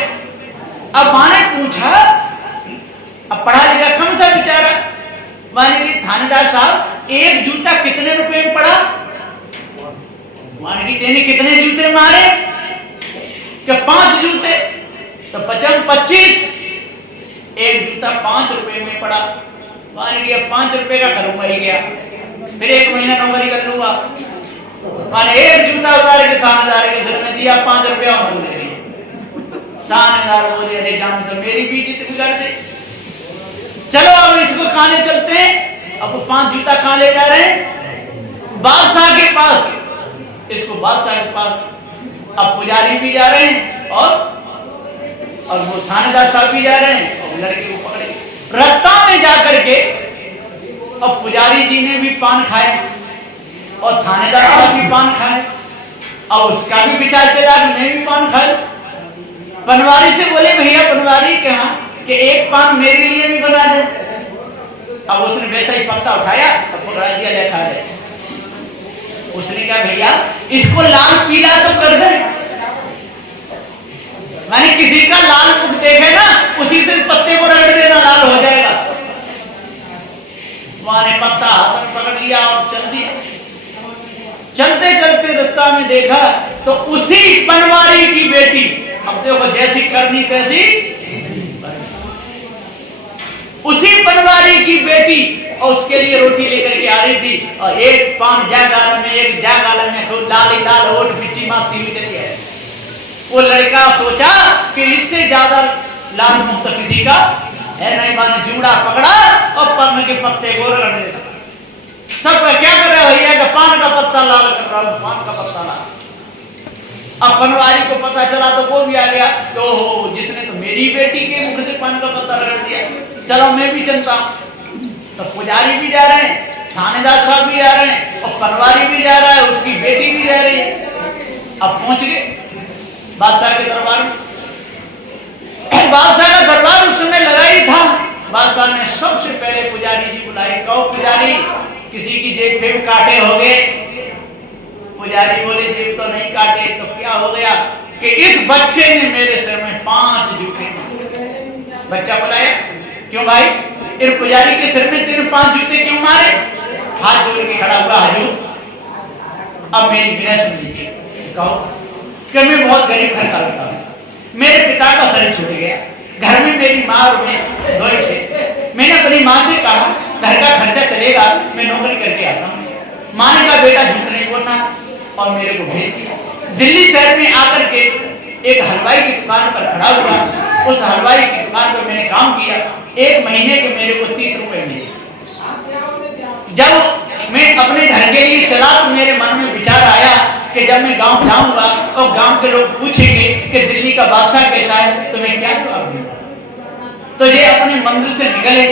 अब माने पूछा, अब पढ़ा लिखा कम था बेचारा, माने कि थानेदार साहब एक जूता कितने रुपए में पड़ा? माने कि तेने कितने जूते मारे? कि 5 जूते। तो 25, एक जूता 5 रुपए में पड़ा। माने कि अब 5 रुपए का करूंगा ही गया, फिर 1 महीना नौकरी कर लूंगा। माने एक जूता उतार के थानेदार के सिर में दिया, 5 रुपया और ले गए। थानेदार बोले अरे जान तो मेरी भी इज्जत बिगाड़ दे, चलो अब इसको खाने चलते हैं। अब वो 5 जूता कहां ले जा रहे हैं? बादशाह के पास। इसको बादशाह के पास। अब पुजारी भी जा रहे हैं और वो थानेदार साहब भी जा रहे हैं और लड़के को पकड़े। रास्ता में जाकर के अब पुजारी जी ने भी पान खाए और थानेदार साहब भी पान खाए और उसका भी विचार चला कि मैं भी पान खाऊं। पनवारी से बोले भैया पनवारी के यहाँ कि एक पान मेरे लिए भी बना दे। अब उसने वैसा ही पत्ता उठाया और पकड़ा दिया, ले खा ले। उसने कहा भैया इसको लाल पीला तो कर दे। मैंने किसी का लाल मुख देखे ना, उसी से पत्ते को रगड़ देना, लाल हो जाएगा। वहां ने पत्ता हाथ में पकड़ लिया और चल दिया। चलते चलते रास्ता में देखा तो उसी पनवारी की बेटी, अब देखो जैसी करनी तैसी, उसी पनवारी की बेटी और उसके लिए रोटी लेकर के आ रही थी और एक पान जा गाल में, एक जा गाल में, खूब लाल ही लाल होठ बिची मारती हुई चली है। वो लड़का सोचा कि इससे ज्यादा लाल मुख तो किसी का है नहीं। माने जूड़ा पकड़ा और पान के पत्ते को रगड़ देता। सब क्या कर रहा है भैया? का पान का पत्ता लाल कर रहा हूं, पान का पत्ता लाल। अब पनवारी को पता चला तो वो भी आ गया, तो जिसने तो मेरी बेटी के मुख से पान का पत्ता रगड़ दिया, चलो मैं भी चलता हूं। तो पुजारी भी जा रहे हैं, थानेदार साहब भी जा रहे हैं और पनवारी भी जा रहा है, उसकी बेटी भी जा रही है। अब पहुंच गए बादशाह के दरबार में। बादशाह का दरबार उस समय लगा ही था। बादशाह ने सबसे पहले पुजारी जी बुलाए। कहो पुजारी, किसी की जेब पे कांटे हो गए? पुजारी बोले जेब तो नहीं काटे। तो क्या हो गया? कि इस बच्चे ने मेरे सिर में 5 जूते मारे। बच्चा बुलाया, क्यों भाई इन पुजारी के सिर में तेरे 5 जूते क्यों मारे? हाथ जोड़ के खड़ा हुआ, हजूर अब मेरी विनय सुन लीजिए, कहो कि मैं बहुत गरीब घर का लड़का हूँ, मेरे पिता का शरीर छूट गया, घर में मेरी माँ और मैं दो थे। मैंने अपनी माँ से कहा घर का खर्चा चलेगा, मैं नौकरी करके आता हूँ। माँ ने कहा बेटा झूठ नहीं बोलना, और मेरे को भेज दिया। दिल्ली शहर में आकर के एक हलवाई की दुकान पर खड़ा हुआ, उस हलवाई की दुकान पर मैंने काम किया, 1 महीने के मेरे को 30 रुपए मिले। जब मैं अपने घर के लिए चला तो मेरे मन में विचार आया कि जब मैं गांव जाऊंगा और गांव के लोग पूछेंगे कि दिल्ली का बादशाह कैसा है तो मैं क्या जवाब दूंगा। तो ये अपने मंदिर से निकले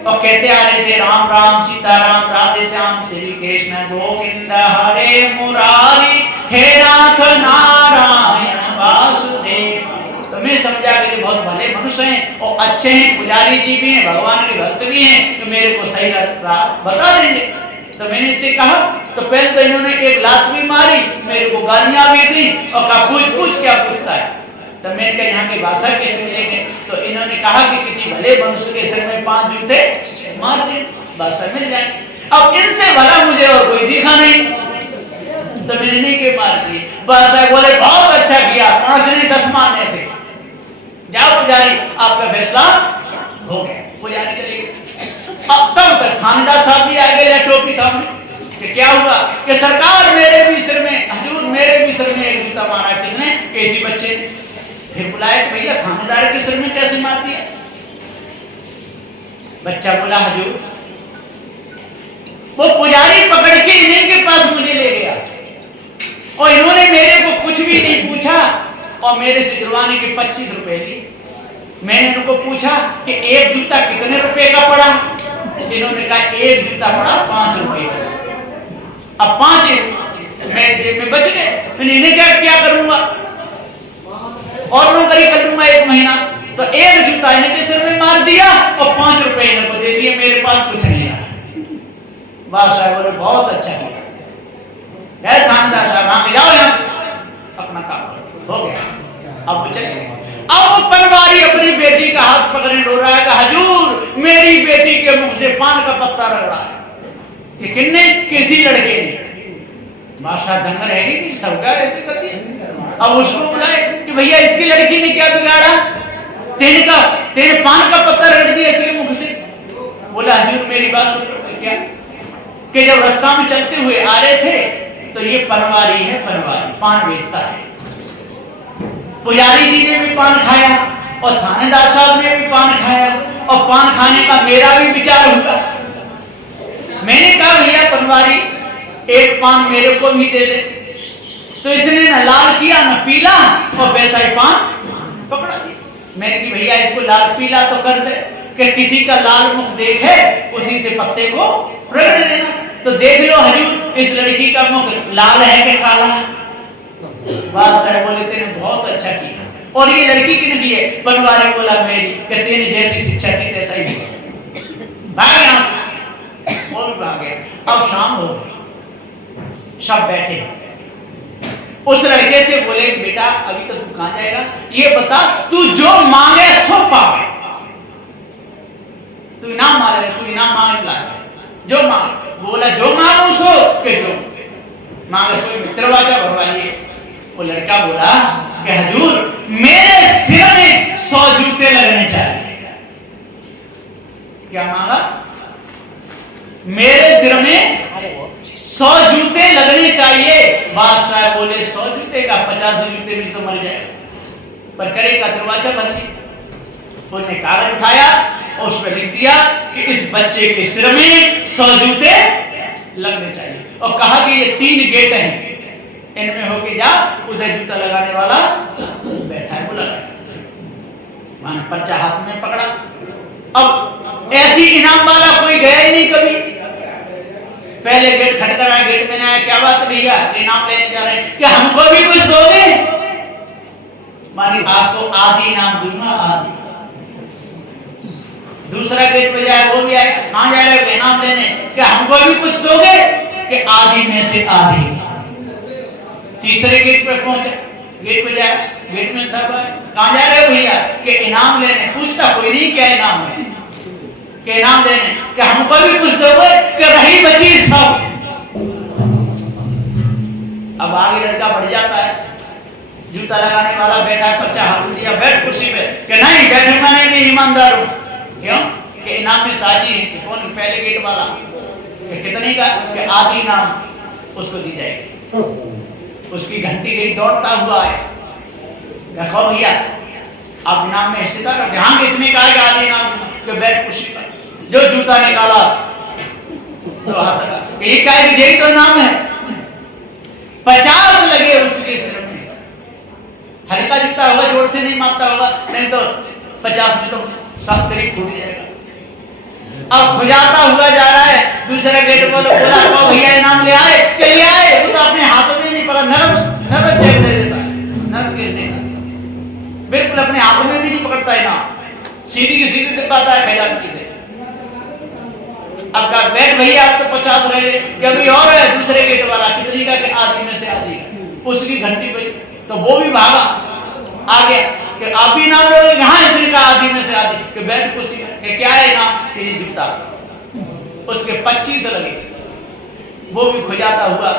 और कहते आ रहे थे राम राम सीताराम राधे श्याम श्री कृष्ण गोविंद हरे मुरारी हे नाथ नारायण वासुदेव। तो मैं समझा कि ये बहुत भले मनुष्य हैं और अच्छे हैं, पुजारी जी भी हैं, भगवान के भक्त भी हैं, तो मेरे को सही राह बता देंगे। तो मैंने इससे कहा, तो पहले तो इन्होंने एक लात भी मारी, मेरे को गालियां भी दी और कहा पूछ क्या पूछता है। तो मैंने कहा यहाँ के बादशाह कैसे मिलेंगे? तो इन्होंने कहा कि किसी भले मनुष्य के सिर में 5 जूते मार दे, बादशाह मिल जाए। अब इनसे भला मुझे और कोई दिखा नहीं, तो मैंने नहीं के मार दिए। बादशाह बोले बहुत अच्छा किया, 5 नहीं 10 मारने थे, जाओ पुजारी आपका फैसला हो गया। पुजारी चले गए। अब तब तक थानेदार साहब भी आ गए टोपी सामने कि क्या हुआ? कि सरकार मेरे भी सिर में, हजूर मेरे भी सिर में एक जूता मारा। किसने? किसी बच्चे ने। फिर बुलाया कि भैया थानेदार के सिर में कैसे मार दिया? बच्चा बोला हजूर वो पुजारी पकड़ के इन्हीं के पास मुझे ले गया और इन्होंने मेरे को कुछ भी नहीं पूछा और मेरे से जुर्माने के 25 रुपए लिए। मैंने उनको पूछा कि एक जूता कितने रुपए का पड़ा? इन्होंने कहा एक जूता पड़ा 5 रुपए का। अब 5 मैं जेब में बच गए। मैंने इन्हें क्या करूंगा और नौकरी कर लूंगा 1 महीना। तो एक जूता इनके सिर में मार दिया और 5 रुपए इनको दे दिए, मेरे पास कुछ नहीं आया। बादशाह बोले बहुत अच्छा किया, थानेदार साहब वहां जाओ, यहाँ अपना काम हो गया। अब वो चले गए। अब वो पनवारी अपनी बेटी का हाथ पकड़ने डो रहा है कि हजूर मेरी बेटी के मुख से पान का पत्ता रगड़ा है। ये किसने? किसी लड़के ने। बादशाह दंग रहेगी कि सबका ऐसे कर दिया। अब उसको बुलाए कि भैया इसकी लड़की ने क्या बिगाड़ा? तेरे पान का पत्ता रगड़ दिया इसके मुख से। बोला हजूर मेरी बात सुन। क्या कि जब रास्ता में चलते हुए आ रहे थे तो ये पनवारी है, पनवारी पान बेचता है। पुजारी जी ने भी पान खाया और थानेदार साहब ने भी पान खाया और पान खाने का मेरा भी विचार हुआ। मैंने कहा भैया पनवारी एक पान मेरे को भी दे दे। तो इसने न लाल किया न पीला और वैसा ही पान पकड़ा दिया। मैंने कहा भैया इसको लाल पीला तो कर दे कि किसी का लाल मुख देखे उसी से पत्ते को रगड़ देना। तो देख लो हजूर इस लड़की का मुख लाल है कि काला है? बादशाह बोले तेने बहुत अच्छा किया। और ये लड़की की नहीं है? पनवारी बोला मेरी कि तेने जैसी शिक्षा दी तैसा ही भाग गया और भाग गया। अब शाम हो गई, सब बैठे। उस लड़के से बोले बेटा अभी तो तू कहां जाएगा? ये बता तू जो मांगे सो पावे। तू इनाम मांगे, तू इनाम मांगे ला जो मांगे। बोला जो मांगू सो के जो मांगे सो मित्रवाचा भरवाइए। वो लड़का बोला कि हजूर मेरे सिर में 100 जूते लगने चाहिए। क्या मांगा? मेरे सिर में 100 जूते लगने चाहिए। बादशाह बोले 100 जूते का 50 जूते में तो मर जाए, पर करे का दरवाजा बंद नहीं। उसने कागज उठाया और उस पर लिख दिया कि इस बच्चे के सिर में 100 जूते लगने चाहिए और कहा कि ये 3 गेट हैं, इनमें होके जा, उधर जूता लगाने वाला बैठा है, वो लगा। वहां पर्चा हाथ में पकड़ा। अब ऐसी इनाम वाला कोई गया ही नहीं कभी। पहले गेट खटखटाया, गेट में आया, क्या बात भैया इनाम लेने जा रहे हैं, क्या हमको भी कुछ दोगे? मानी आपको आधी इनाम दूंगा, आधी। दूसरा गेट पे जाए, वो भी आया, कहां जा रहे हो इनाम लेने, क्या हमको भी कुछ दोगे? कि आधी में से आधी। तीसरे गेट पे पहुंचे, गेट पे जाए, गेट में साहब कहाँ जा रहे हो भैया? कि इनाम लेने। पूछता कोई नहीं क्या इनाम है, कि इनाम लेने। कि हमको भी कुछ दोगे? कि रही बची सब। अब आगे लड़का बढ़ जाता है, जूता लगाने वाला बैठा है, पर्चा हाथ दिया, बैठ कुर्सी पे। कि नहीं बैठूंगा नहीं, मैं ईमानदार हूँ। क्यों? कि इनाम में साजी है। कि कौन? पहले गेट वाला। कि कितने का? कि आधी इनाम उसको दी जाएगी। उसकी घंटी गई, दौड़ता हुआ है। देखो भैया अब इनाम में हिस्सेदार हो। हाँ किसने कहा कि आधी इनाम? कि बैठ कुर्सी पर। जो जूता निकाला तो हाथ लगा, ये क्या है? यही तो इनाम है। 50 लगे उसके सिर में। हल्का जूता होगा, जोर से नहीं मारता होगा, नहीं तो 50 में तो सब शरीर फूट जाएगा। अब खुजाता हुआ जा रहा है, दूसरा गेट वाला बोला तो भैया इनाम ले आए। कि ले आए? वो तो अपने हाथों में नहीं पकड़ा, नगद चेक दे देता, नगद केस देगा, बिल्कुल अपने हाथों में भी नहीं पकड़ता इनाम, सीधी की सीधी दे पाता है खजानची से। अब का बैठ भैया अब तो 50 रह गए। कभी और है दूसरे गेट वाला, कितनी का? कि आधी में से आधी का। उसकी घंटी बजी तो वो भी भागा आ गया। कि आप ही इनाम लोगे? कहाँ? इसने कहा आधी में से आधी। कि बैठ कुर्सी में। कि क्या है इनाम? कि ये जूता। उसके 25 लगे। वो भी खुजाता हुआ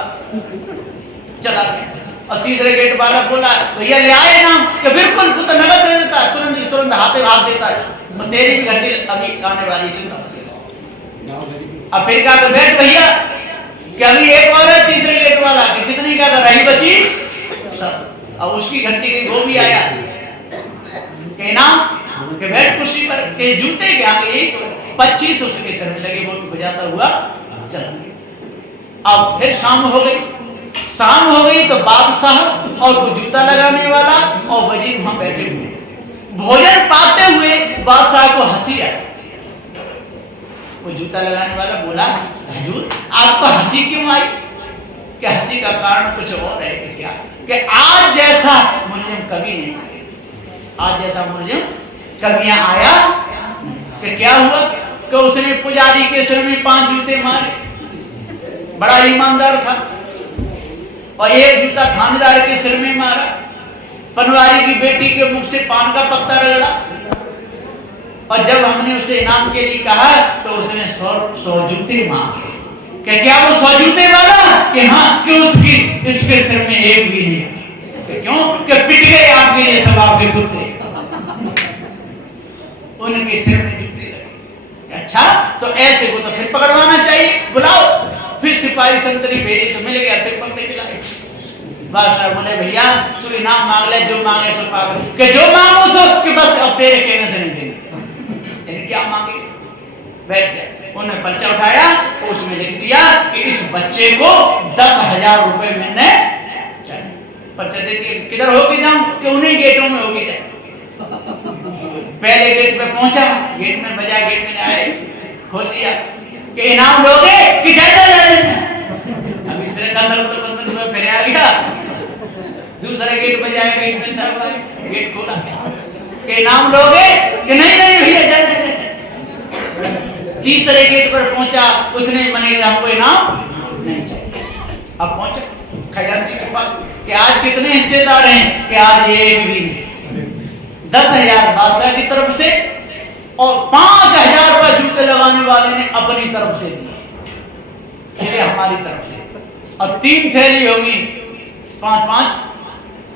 चला गया। और तीसरे गेट वाला बोला भैया ले आए इनाम? कि बिल्कुल, वो तो नगद दे देता है, तुरंत हाथे हाथ देता है। और तेरी भी घंटी अभी आने वाली, चिंता मत करो। अब फिर कहा तो बैठ भैया, कि अभी एक और है तीसरे गेट वाला। कि कितनी का? रही बची सब। अब उसकी घंटी गई, वो भी आया। कि इनाम? कि बैठ कुर्सी पर। के जूते के आगे यही तो 25 उसके सर में लगे। वो भी बजाता हुआ चला गया। अब फिर शाम हो गई। शाम हो गई तो बादशाह और वो जूता लगाने वाला और वजीर वहां बैठे हुए। भोजन पाते हुए बादशाह को हंसी आई। वो जूता लगाने वाला बोला हुजूर आपको हंसी क्यों आई? कि हंसी का कारण कुछ और है। कि क्या? कि आज जैसा मुल्जिम कभी नहीं आया। आज जैसा मुल्जिम कभी यहाँ आया। कि क्या हुआ? कि उसने पुजारी के सिर में 5 जूते मारे, बड़ा ईमानदार था। और एक जूता थानेदार के सिर में मारा। पनवारी की बेटी के मुख से पान का पत्ता रगड़ा। और जब हमने उसे इनाम के लिए कहा तो उसने 100 जूते मारे। क्या वो 100 जूते वाला? कि हाँ। कि उसके सिर में एक भी नहीं। क्यों? कि पिट गए आपके ये सब आपके कुत्ते, उनके सिर में जूते लगे। अच्छा तो ऐसे को तो फिर पकड़वाना चाहिए, बुलाओ। फिर सिपाही संतरी भेजी तो मिल गया, फिर पकड़े के लाए। बादशाह बोले भैया तू इनाम मांग ले, जो मांगे सो पावे। कि जो मांगो सो, कि बस अब तेरे कहने से नहीं देंगे। यानी क्या मांगे? बैठ गए। उन्होंने पर्चा उठाया, उसमें लिख दिया कि इस बच्चे को 10,000 रुपए मिलने चाहिए। पर्चा दे दिया। किधर होके जाऊं? कि उन्हीं गेटों में होके जाए। पहले गेट पे पहुंचा, गेट में बजा, गेट में आए, खोल दिया। कि इनाम लोगे? कि जाए। अब इस तरह का दर्द तो बंद हुआ, फिर आ गया। दूसरे गेट पे जाए, गेट में साहब आए, गेट खोला। कि इनाम लोगे? कि नहीं भैया जाए। तीसरे गेट पर पहुंचा, उसने मने हमको इनाम नहीं चाहिए। अब पहुंचा खजांची के पास कि आज कितने हिस्सेदार हैं? कि आज एक भी नहीं। 10,000 बादशाह की तरफ से और 5,000 का जूते लगाने वाले ने अपनी तरफ से दिए, हमारी तरफ से। और 3 थैली होगी 5-5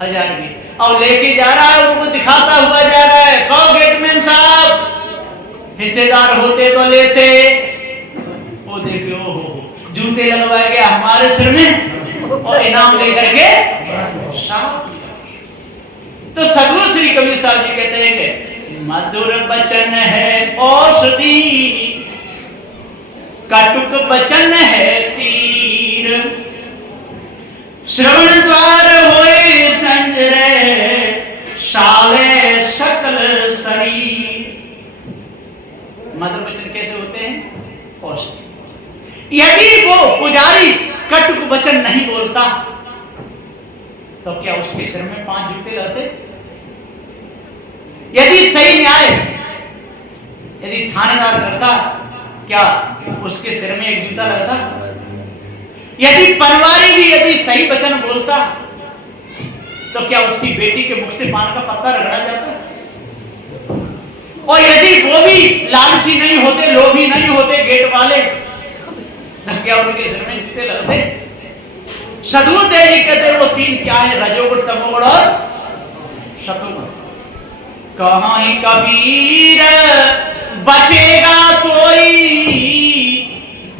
हजार की। और लेके जा रहा है, उनको दिखाता हुआ जा रहा है। कहो गेटमैन साहब हिस्सेदार होते तो लेते। वो देखो जूते लगवाए गया हमारे सिर में और इनाम लेकर के साफ किया। तो सगु श्री कबीर साहब जी कहते हैं कि मधुर बचन है औषधि, कटुक बचन है तीर, श्रवण द्वार होए संजय, शाले सकल शरीर। मधुर वचन कैसे होते हैं? औषधि। यदि वो पुजारी कटुक वचन नहीं बोलता तो क्या उसके सिर में 5 जूते रहते? यदि सही न्याय यदि थानेदार करता, क्या उसके सिर में 1 जूता लगता? यदि पनवारी भी यदि सही वचन बोलता तो क्या उसकी बेटी के मुख से पान का पत्ता रगड़ा जाता है? और यदि वो भी लालची नहीं होते, लोभी नहीं होते गेट वाले, तो क्या उनके सिर में जूते लगते? सदगुरु देव जी कहते वो तीन क्या है? रजोगुण, तमोगुण और सतोगुण। कहाँ ही कबीर बचेगा सोई,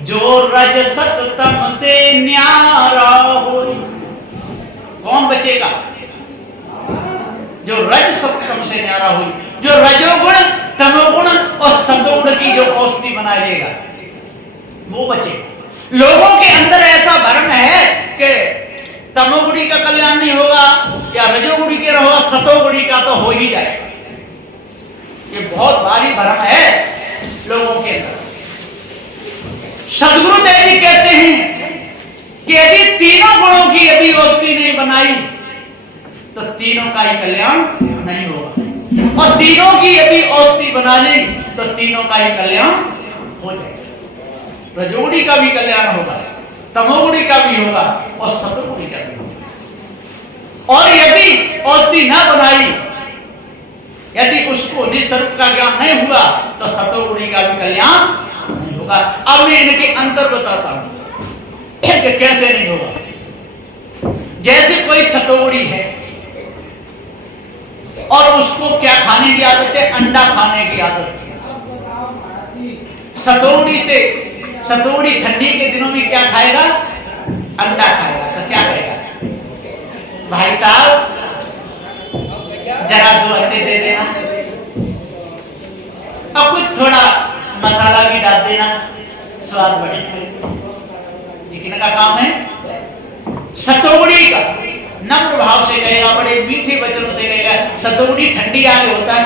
जो रज सत तम से न्यारा होई। कौन बचेगा? जो रज सत तम से न्यारा हुई, जो रजोगुण, तमोगुण और सतोगुण की जो औषधि बना लेगा वो बचेगा। लोगों के अंदर ऐसा भ्रम है कि तमोगुणी का कल्याण नहीं होगा या रजोगुणी के रहोगा, सतोगुणी का तो हो ही जाएगा। ये बहुत भारी भ्रम है लोगों के अंदर। सदगुरु देव जी कहते हैं कि यदि तीनों गुणों की यदि औषधि नहीं बनाई तो तीनों का ही कल्याण नहीं होगा, और तीनों की यदि औषधि बना ली तो तीनों का ही कल्याण हो जाएगा। रजोगुणी का भी कल्याण होगा, तमोगुणी का भी होगा और सतोगुणी का भी होगा। और यदि औषधि ना बनाई, यदि उसको निसर्ग का ज्ञान नहीं हुआ तो सतोगुणी का भी कल्याण नहीं होगा। अब मैं इनके अंतर बताता हूं कि कैसे नहीं होगा। जैसे कोई सतोगुणी है और उसको क्या खाने की आदत है? अंडा खाने की आदत है। सतोगुणी ठंडी के दिनों में क्या खाएगा? अंडा खाएगा। तो क्या कहेगा? भाई साहब जरा 2 अंडे दे देना, अब कुछ थोड़ा मसाला भी डाल देना, स्वाद बढ़ेगा। लेकिन का काम है सतोगुणी का नम्र भाव से कहेगा, बड़े मीठे वचनों से कहेगा। सतोगुणी ठंडी आग होता है,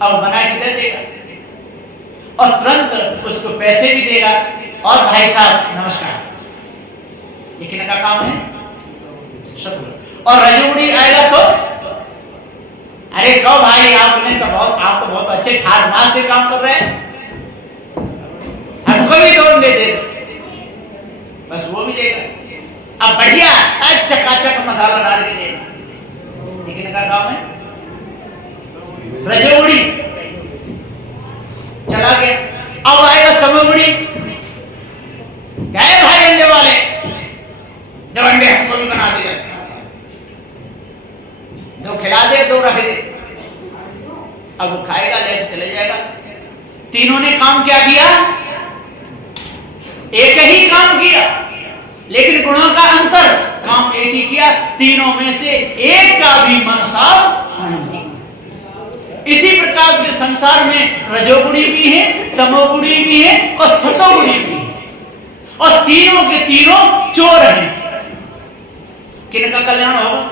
अब बना के दे देगा और तुरंत उसको पैसे भी देगा और भाई साहब नमस्कार। लेकिन का काम है सतोगुणी। और रजोगुणी आएगा तो अरे कहो भाई आप तो बहुत अच्छे ठाट मास से काम कर रहे हैं, हमको भी 2 अंडे दे दो, बस वो भी देगा। अब बढ़िया चकाचक मसाला डाल के देना। लेकिन का काम है रजोगुणी चला गया। अब आएगा तमोगुणी, क्या है भाई अंडे वाले, जब अंडे हमको भी बना दे जाते, 2 खिला दे 2 रख दे। अब वो खाएगा, लेकर चले जाएगा। तीनों ने काम क्या किया? एक ही काम किया, लेकिन गुणों का अंतर, काम एक ही किया। तीनों में से एक का भी मन साफ नहीं। इसी प्रकार के संसार में रजोगुणी भी है, तमोगुणी भी है और सतोगुणी भी है, और तीनों के तीनों चोर हैं। किनका कल्याण होगा?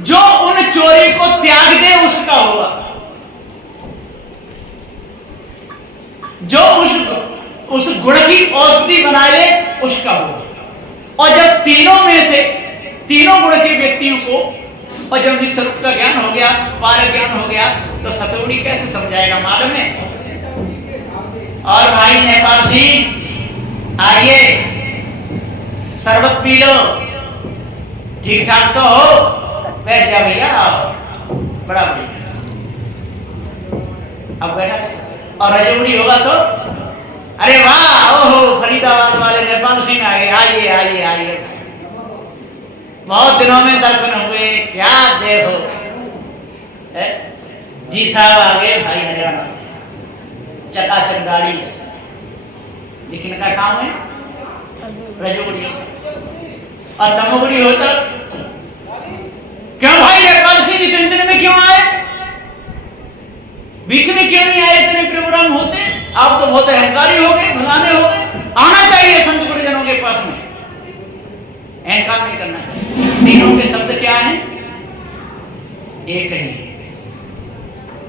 जो उन चोरी को त्याग दे उसका होगा, जो उस गुण की औषधि बना ले उसका होगा। और जब तीनों में से तीनों गुण के व्यक्तियों को, और जब निस्वरूप का ज्ञान हो गया, पार ज्ञान हो गया, तो सतोगुणी कैसे समझाएगा? मालूम है? और भाई नेपाल सिंह आइए, शरबत पी लो, ठीक ठाक तो हो, बैठ जा भैया, बड़ा बढ़िया। अब बैठा और रजोगुणी होगा तो अरे वाह, ओहो फरीदाबाद वाले नेपाल सिंह आ गए, आइए आइए आइए, बहुत दिनों में दर्शन हुए, क्या देर हो। जी साहब आ गए भाई हरियाणा से, चकाचक गाड़ी। लेकिन का काम है रजोगुणी और तमोगुणी होता। क्यों भाई नेपाल सिंह इतने दिन में क्यों आए? बीच में क्यों नहीं आए? इतने प्रोग्राम होते, आप तो बहुत अहंकारी हो गए, भलाने हो गए। आना चाहिए संत गुरुजनों के पास में, अहंकार नहीं करना चाहिए। तीनों के शब्द क्या हैं? एक ही।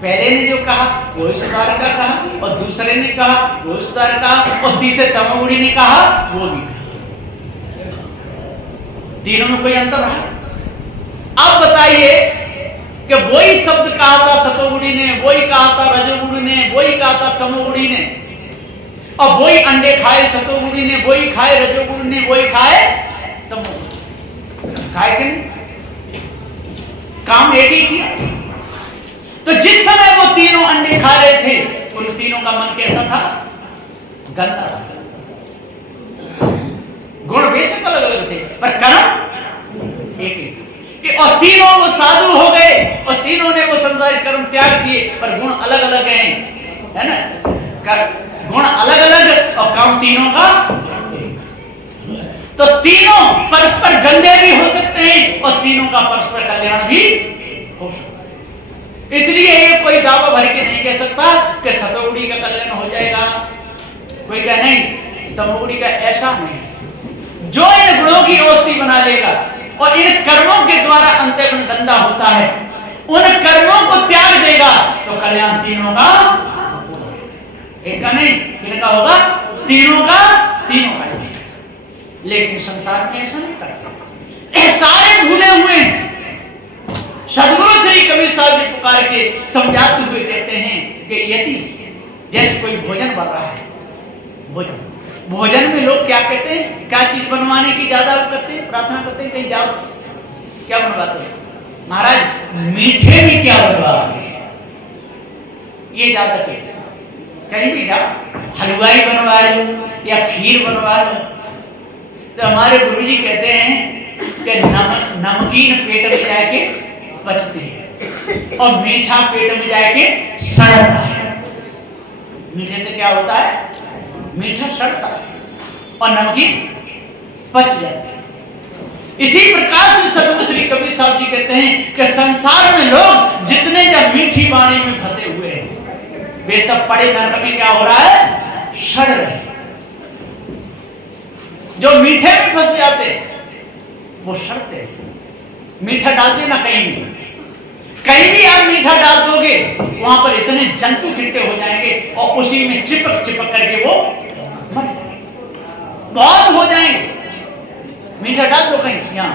पहले ने जो कहा वो सुधार का कहा, और दूसरे ने कहा वो सुधार का, और तीसरे तमोगुणी ने कहा वो भी कहा। तीनों में कोई अंतर रहा? अब बताइए कि वही शब्द कहा था सतोगुणी ने, वही कहा था रजोगुणी ने, वही कहा था तमोगुणी ने, और वही अंडे खाए सतोगुणी ने, वही खाए रजोगुणी ने, वही खाए तमोगुणी। खाए कि नहीं? काम एक ही किया। तो जिस समय वो तीनों अंडे खा रहे थे, उन तीनों का मन कैसा था? गंदा था। गुण बेशक अलग अलग थे, पर कर्म एक ही। और तीनों वो साधु हो गए, और तीनों ने वो संसारिक कर्म त्याग दिए, पर गुण अलग अलग हैं, है ना? गुण अलग अलग और काम तीनों का एक। तो तीनों परस्पर गंदे भी हो सकते हैं और तीनों का परस्पर कल्याण भी हो सकता है। इसलिए ये कोई दावा भर के नहीं कह सकता कि सतोगुणी का कल्याण हो जाएगा। कोई कह नहीं, तमोगुणी का ऐसा नहीं। जो इन गुणों की औषधि बना लेगा और इन कर्मों के द्वारा अंतःगुण गंदा होता है, उन कर्मों को त्याग देगा तो कल्याण तीनों का, एक का नहीं, किन का होगा? तीनों का, तीनों का। लेकिन संसार में ऐसा नहीं करता, सारे भूले हुए हैं। सद्गुरु श्री कबीर साहब जी पुकार के समझाते हुए कहते हैं कि यदि जैसे कोई भोजन बन रहा है, भोजन में लोग क्या कहते हैं? क्या चीज बनवाने की ज्यादा करते हैं? प्रार्थना करते हैं, कहीं जाओ क्या बनवाते हैं? महाराज मीठे में क्या बनवाओगे? ये ज्यादा कहते हैं। कहीं भी जाओ, हलवाई बनवा लो या खीर बनवा लो। तो हमारे गुरुजी कहते हैं कि नमकीन पेट में जाके पचती है और मीठा पेट में जाके सड़ता है। मीठे से क्या होता है? मीठा सड़ता है और नमकीन पच जाती है। इसी प्रकार से सद्गुरु श्री कबीर साहब जी कहते हैं कि संसार में लोग जितने जब मीठी वाणी में फंसे हुए हैं, वे सब पड़े नरक में क्या हो रहा है? सड़ रहे। जो मीठे में फंस जाते वो सड़ते। मीठा डालते ना कहीं भी आप मीठा डाल दोगे, वहां पर इतने जंतु इकट्ठे हो जाएंगे और उसी में चिपक चिपक करके वो मर जाएंगे, बहुत हो जाएंगे। मीठा डाल दो कहीं, यहाँ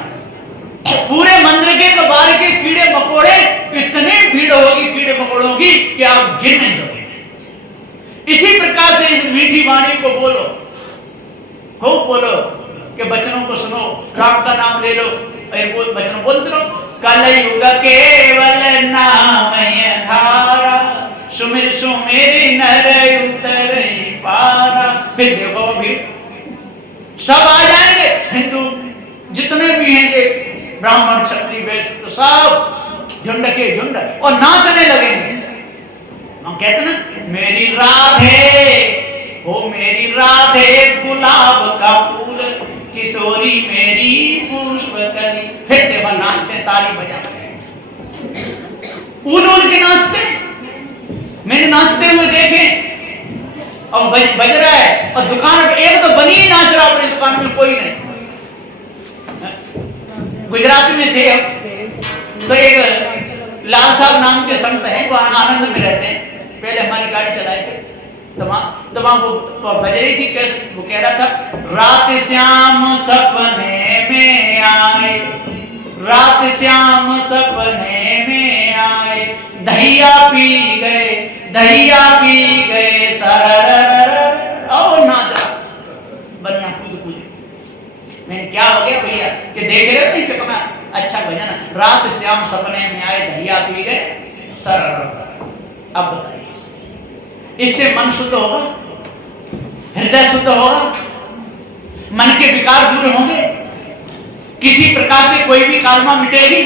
पूरे मंदिर के बाहर के कीड़े मकोड़े, इतनी भीड़ होगी कीड़े मकोड़ों की कि आप गिर नहीं सकते। इसी प्रकार से इस मीठी वाणी को बोलो, खूब बोलो कि बचनों को सुनो, राम का नाम ले लो, बचनों बोलते रहो। कलयुग केवल नाम धारा, सुमिर सुमिर नर उतरई पारा। फिर देखो भीड़ सब आ जाएंगे, हिंदू जितने भी हैं, ब्राह्मण क्षत्रिय वैश्य सब झुंड के झुंड, और नाचने लगेंगे। हम कहते ना, मेरी राधे हो मेरी राधे गुलाब का फूल, किशोरी मेरी पुष्पकली। फिर देखो नाचते, ताली बजाते, ऊल ऊल के नाचते। मैंने नाचते हुए देखे, और बज रहा है, और दुकान पे एक तो बनी ही नाच रहा, अपनी दुकान में कोई नहीं। गुजरात में थे हम, तो एक लाल साहब नाम के संत हैं, वो आनंद में रहते हैं। पहले हमारी गाड़ी चलाए थे, तो वहां वो बज रही थी, कैसे वो कह रहा था, रात श्याम सपने में आए, रात श्याम सपने में आए, दहिया पी गए, दहिया पी गए, सरर और नाचा बनिया कूद कूद। मैंने क्या हो गया भैया कि देख रहे हो कितना अच्छा भजन, रात श्याम सपने में आए, दहिया पी गए, सरर। अब बताइए, इससे मन शुद्ध होगा, हृदय शुद्ध होगा, मन के विकार दूर होंगे, किसी प्रकार से कोई भी कालमा मिटेगी?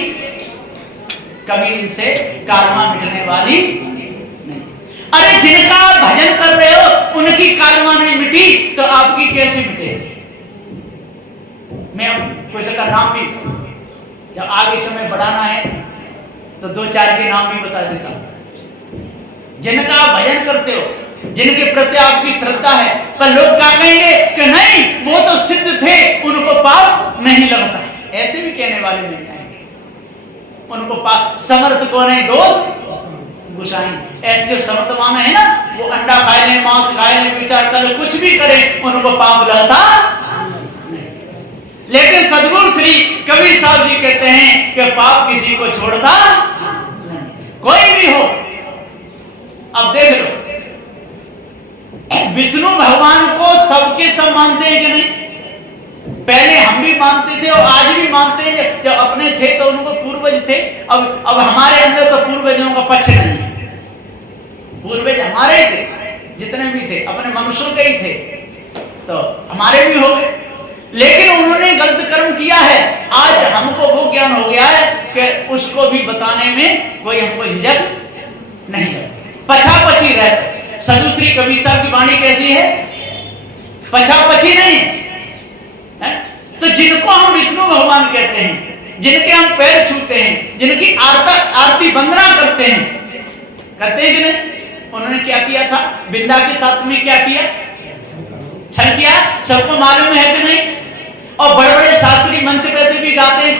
कभी इनसे कालमा मिटने वाली नहीं। अरे जिनका भजन कर रहे हो उनकी कालमा नहीं मिटी तो आपकी कैसे मिटेगी? मैं कुछ का नाम भी, जब आगे समय बढ़ाना है तो 2-4 के नाम भी बता देता हूं। जिनका आप भजन करते हो, जिनके प्रति आपकी श्रद्धा है, पर लोग क्या कहेंगे कि नहीं वो तो सिद्ध थे, उनको पाप नहीं लगता। ऐसे भी कहने वाले मिल जाएंगे, उनको पाप, समर्थ को नहीं दोष गुसाई। ऐसे जो समर्थमान है ना, वो अंडा खाए ले, मांस खाए ले, विचार करे, कुछ भी करे, उनको पाप लगता नहीं। लेकिन सद्गुरु श्री कबीर साहब जी कहते हैं कि पाप किसी को छोड़ता नहीं, कोई भी हो। अब देख लो, विष्णु भगवान को सबके सब मानते हैं कि नहीं? पहले हम भी मानते थे और आज भी मानते हैं, जब थे तो उनको पूर्वज थे। अब हमारे अंदर तो पूर्वजों का पक्ष नहीं है। पूर्वज हमारे ही थे, जितने भी थे अपने मनुष्यों के ही थे, तो हमारे भी हो गए। लेकिन उन्होंने गलत कर्म किया है। आज हमको वो ज्ञान हो गया है कि उसको भी बताने में कोई हमको झिझक नहीं लगती, पछापछी रहता। साधु श्री कबीर साहब की वाणी कैसी है? पछापछी नहीं है। तो जिनको हम विष्णु भगवान कहते हैं, जिनके हम पैर छूते हैं, जिनकी आरती वंदना करते हैं कि नहीं? उन्होंने क्या किया था? बिंदा के साथ में क्या किया? छल किया। सबको मालूम है कि नहीं? और बड़े बड़े शास्त्रीय मंच पे से भी गाते हैं,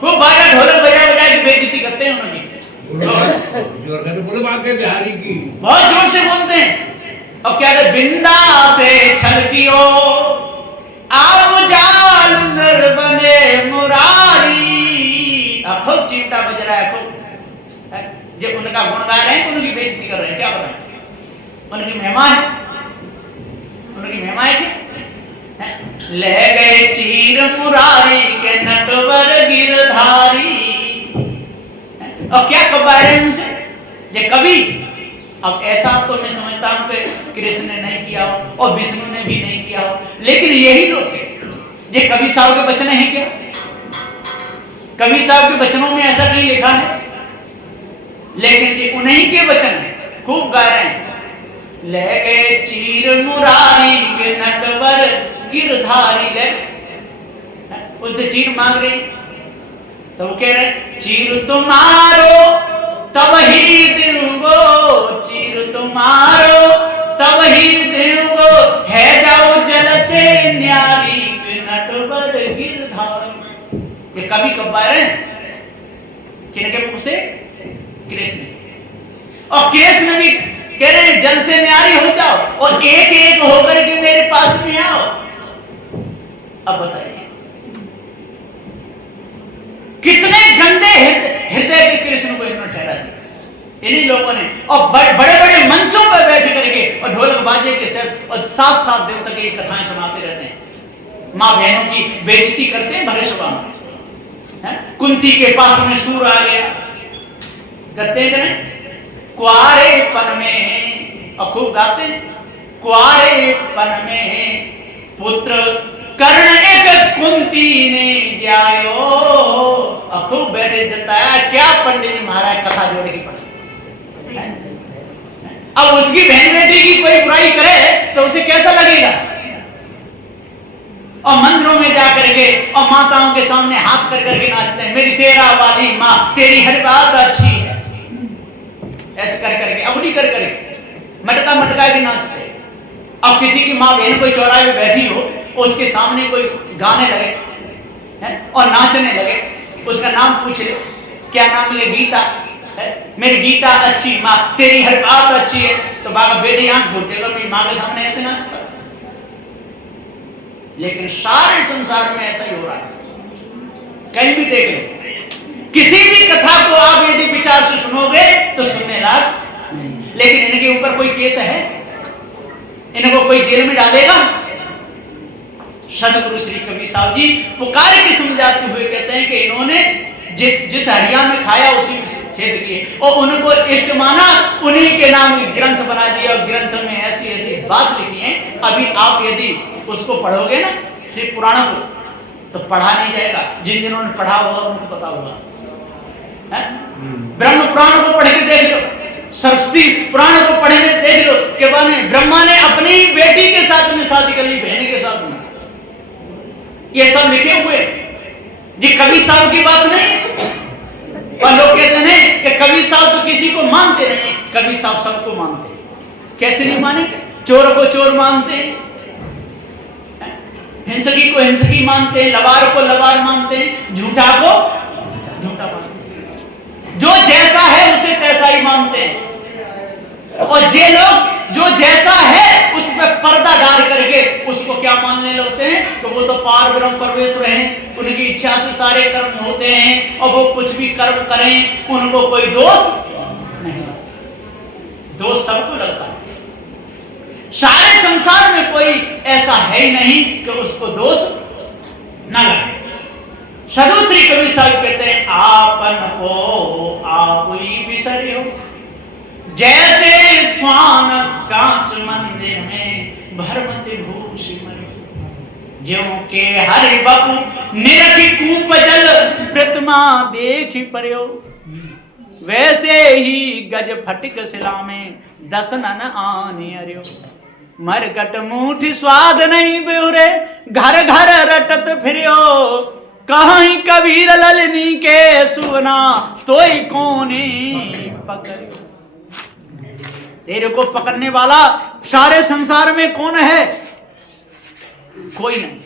खूब बाजा ढोलक बजा बजा के बेइज्जती करते हैं उन्होंने। बिहारी की बहुत जोर से बोलते हैं। अब क्या कहते? बिंदा से छल कियो आप जालंधर बने मुरारी। खूब चिमटा बज रहा है, खूब जो उनका गुण गा रहे हैं, उनकी बेइज्जती कर रहे हैं। क्या कर रहे हैं? उनकी महिमा है, उनकी महिमा है क्या? ले गए चीर मुरारी के नटवर गिरधारी। और क्या कबा रहे हैं उनसे? ये कवि। अब ऐसा तो मैं समझता हूं कि कृष्ण ने नहीं किया हो और विष्णु ने भी नहीं किया हो, लेकिन यही लोग के ये कवि साहब के वचन हैं क्या? कवि साहब के वचनों में ऐसा कहीं लिखा है? लेकिन ये उन्हीं के वचन है, खूब गा रहे हैं। ले गए चीर मुरारी के नटवर गिरधारी। ले उससे चीर मांग रहे, तो वो कह रहे चीर तुम्हारो तब ही दूंगो, चीर तुम्हारो तब ही दूंगो, है जाओ जल से न्यारी नटवर गिरधारी। ये कभी कब बार है? किनके मुख से? कृष्ण। और कृष्ण भी कह रहे हैं जल से न्यारी हो जाओ और एक एक होकर के मेरे पास में आओ। अब बताइए कितने गंदे हृदय के कृष्ण को इन्होंने ठहरा दिया इन्हीं लोगों ने। और बड़े बड़े मंचों पर बैठ करके और ढोलक बाजे के साथ और 7-7 दिन तक ये कथाएं सुनाते रहते हैं। माँ बहनों की बेइज्जती करते हैं भरे सभा में। कुंती के पास में सूर आ गया, करते हैं कि नहीं? कुआरेपन में, और खूब गाते हैं, कुआरेपन में पुत्र कर्ण एक कुंती ने जायो। और खूब बैठे जताया क्या पंडित जी महाराज कथा जोड़ की पढ़। अब उसकी बहन बेटी की कोई बुराई करे तो उसे कैसा लगेगा? और मंदिरों में जाकर के और माताओं के सामने हाथ कर करके नाचते हैं, मेरी शेरा वाली माँ तेरी हर बात अच्छी है, ऐसे कर करके अपनी कर करके मटका मटका के नाचते। अब किसी की माँ बहन कोई चौराहे पे बैठी हो, उसके सामने कोई गाने लगे और नाचने लगे, उसका नाम पूछ ले, क्या नाम है? गीता है, मेरी गीता अच्छी माँ तेरी हर बात अच्छी है। तो बाबा बेटे आंख खोल देगा, मेरी माँ के सामने ऐसे नाचता। लेकिन सारे संसार में ऐसा ही हो रहा है, कहीं भी देख लो। किसी भी कथा को आप यदि विचार से सुनोगे तो सुनने लायक नहीं। लेकिन इनके ऊपर कोई केस है? इनको कोई जेल में डालेगा? सदगुरु श्री कबीर साहब जी पुकार के समझाते हुए कहते हैं कि इन्होंने जिस हरिया में खाया उसी में छेद किए और उनको इष्ट माना, उन्हीं के नाम ग्रंथ बना दिया और ग्रंथ में ऐसी ऐसी बात लिखी है। अभी आप यदि उसको पढ़ोगे ना श्री पुराण को, तो पढ़ा नहीं जाएगा। जिन जिन्होंने पढ़ा होगा उनको पता होगा। ब्रह्म पुराण को पढ़ के देख लो, सरस्वती पुराण को पढ़े में देख लो कि ब्रह्मा ने अपनी बेटी के साथ में शादी कर ली, बहन के साथ में। ये सब लिखे हुए जी, कबीर साहब की बात नहीं। और लोग कहते हैं कि कबीर साहब तो किसी को मानते नहीं। कबीर साहब सबको मानते हैं। कैसे नहीं मानेंगे? चोर को चोर मानते हैं, हिंसकी को हिंसकी मानते हैं, लबार को लबार मानते हैं, झूठा को झूठा मानते हैं। जो जैसा है उसे तैसा ही मानते हैं। और ये लोग जो जैसा है उस पर पर्दा डाल करके उसको क्या मानने लगते हैं कि वो तो पार ब्रह्म परमेश्वर हैं, उनकी इच्छा से सारे कर्म होते हैं और वो कुछ भी कर्म करें उनको कोई दोष नहीं लगता। दोष सबको लगता है। सारे संसार में कोई ऐसा है ही नहीं कि उसको दोष ना लगे। साधु श्री कबीर साहब कहते हैं आपन को आप ही बिसरियो, जैसे स्वान कांच मंदिर में भरमत भूषि मरियो। ज्यों के हरि बपु निरखि कूप जल प्रतिमा देखि परियो, वैसे ही गज फटिक शिला में दसनन आनि अरियो। मरकट मूठी स्वाद नहीं बिहुरे, घर घर रटत फिरियो। कहीं कबीर ललनी के सुना, तोई कोने पकड़ियो। तेरे को पकड़ने वाला सारे संसार में कौन है? कोई नहीं।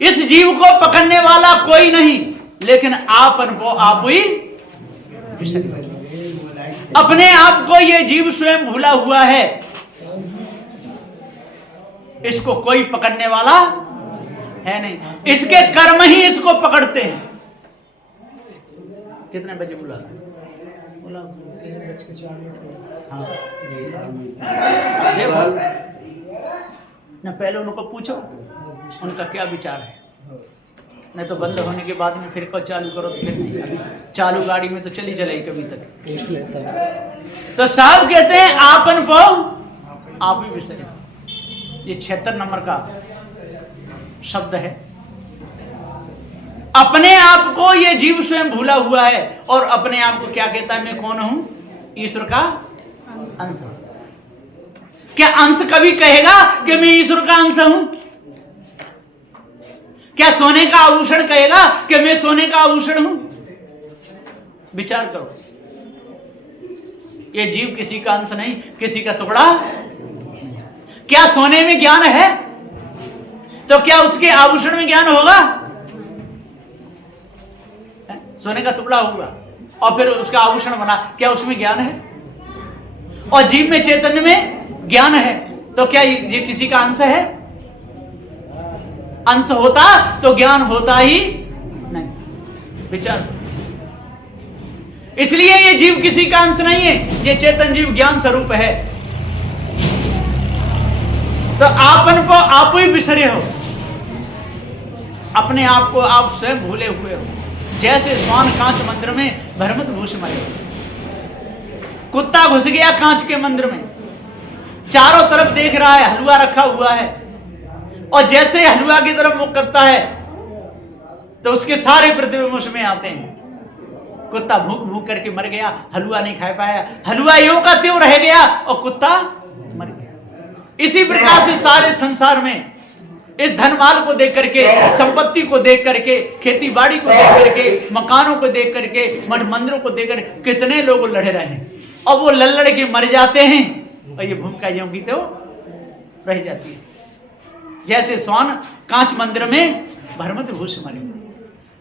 इस जीव को पकड़ने वाला कोई नहीं, लेकिन आपन को आप ही अपने आप को ये जीव स्वयं भूला हुआ है। इसको कोई पकड़ने वाला है नहीं, इसके कर्म ही इसको पकड़ते हैं। कितने बजे बुला बोला? हाँ। ना पहले उनको पूछो उनका क्या विचार है, नहीं तो बंद होने के बाद में फिर को चालू करो तो फिर नहीं। अभी चालू गाड़ी में तो चली चलेगी कभी तक। तो साहब कहते हैं आपन को आप ही विसरे। ये 76 नंबर का शब्द है। अपने आप को ये जीव स्वयं भूला हुआ है और अपने आप को क्या कहता है? मैं कौन हूं? ईश्वर का अंश। क्या अंश कभी कहेगा कि मैं ईश्वर का अंश हूं? क्या सोने का आभूषण कहेगा कि मैं सोने का आभूषण हूं? विचार करो। ये जीव किसी का अंश नहीं, किसी का टुकड़ा। क्या सोने में ज्ञान है तो क्या उसके आभूषण में ज्ञान होगा? सोने का टुकड़ा होगा और फिर उसका आभूषण बना, क्या उसमें ज्ञान है? और जीव में, चैतन्य में ज्ञान है तो क्या ये किसी का अंश है? अंश होता तो ज्ञान होता ही नहीं। विचार। इसलिए ये जीव किसी का अंश नहीं है, ये चेतन जीव ज्ञान स्वरूप है। तो आपन को आप ही बिसरे हो, अपने आप को आप स्वयं भूले हुए हो। जैसे स्वान कांच मंदिर में भरमत भूष मरे। कुत्ता घुस गया कांच के मंदिर में, चारों तरफ देख रहा है, हलवा रखा हुआ है, और जैसे हलवा की तरफ मुख करता है तो उसके सारे प्रतिबिंब उसमें आते हैं। कुत्ता भूख भूख करके मर गया, हलवा नहीं खा पाया, हलवा यूं का त्यों रह गया और कुत्ता मर गया। इसी प्रकार से सारे संसार में इस धनमाल को देख करके, संपत्ति को देख करके, खेती बाड़ी को देख करके, मकानों को देख करके, मठ मंदिरों को देख करके कितने लोग लड़े रहे हैं और वो लड़ के मर जाते हैं और ये भूख का की तो रह जाती है। जैसे स्वान कांच मंदिर में भरमत भूष मरे,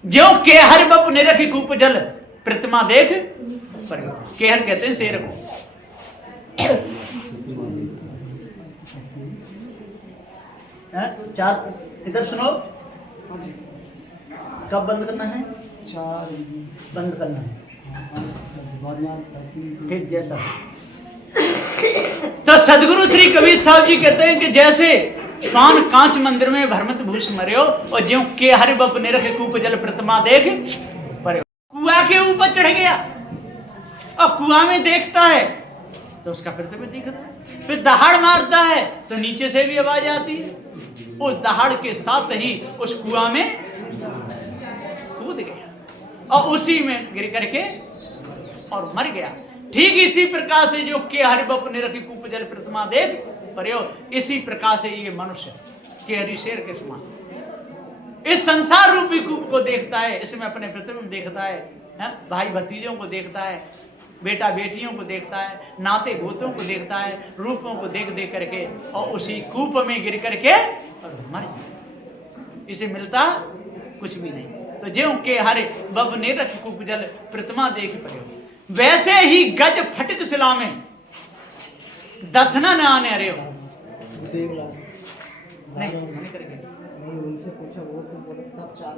ज्यों केहर बप निरखि कूप जल प्रतिमा देख पर। केहर कहते हैं शेर को। चार इधर सुनो, कब बंद करना है? चार बंद करना है, ठीक जैसा। तो सदगुरु श्री कबीर साहब जी कहते हैं कि जैसे स्वान कांच मंदिर में भरमत भूष मरियो और ज्यों के हरि बप निरख कूप जल प्रतिमा देख पर। कुआ के ऊपर चढ़ गया और कुआ में देखता है तो उसका प्रतिबिंब दिखता है, फिर दहाड़ मारता है तो नीचे से भी आवाज आती है। उस दहाड़ के साथ ही उस कुआ में कूद गया और उसी में गिर करके और मर गया। ठीक इसी प्रकार से जो के हरि बप निरखि कूप जल प्रतिमा देख परयो, इसी प्रकार से ये मनुष्य के हरि शेर के समान इस संसार रूपी कूप को देखता है, इसमें अपने प्रतिबिंब देखता है, भाई भतीजों को देखता है, बेटा बेटियों को देखता है, नाते गोतों को देखता है, रूपों को देख देख करके और उसी कूप में गिर करके और मर जाता। इसे मिलता कुछ भी नहीं। तो ज्यों के हरि बप निरखि कूप जल प्रतिमा देख परयो, वैसे ही गज फटिक शिला में दसना न आने अरे हो। नहीं उनसे पूछा, वो तो बोला सब चार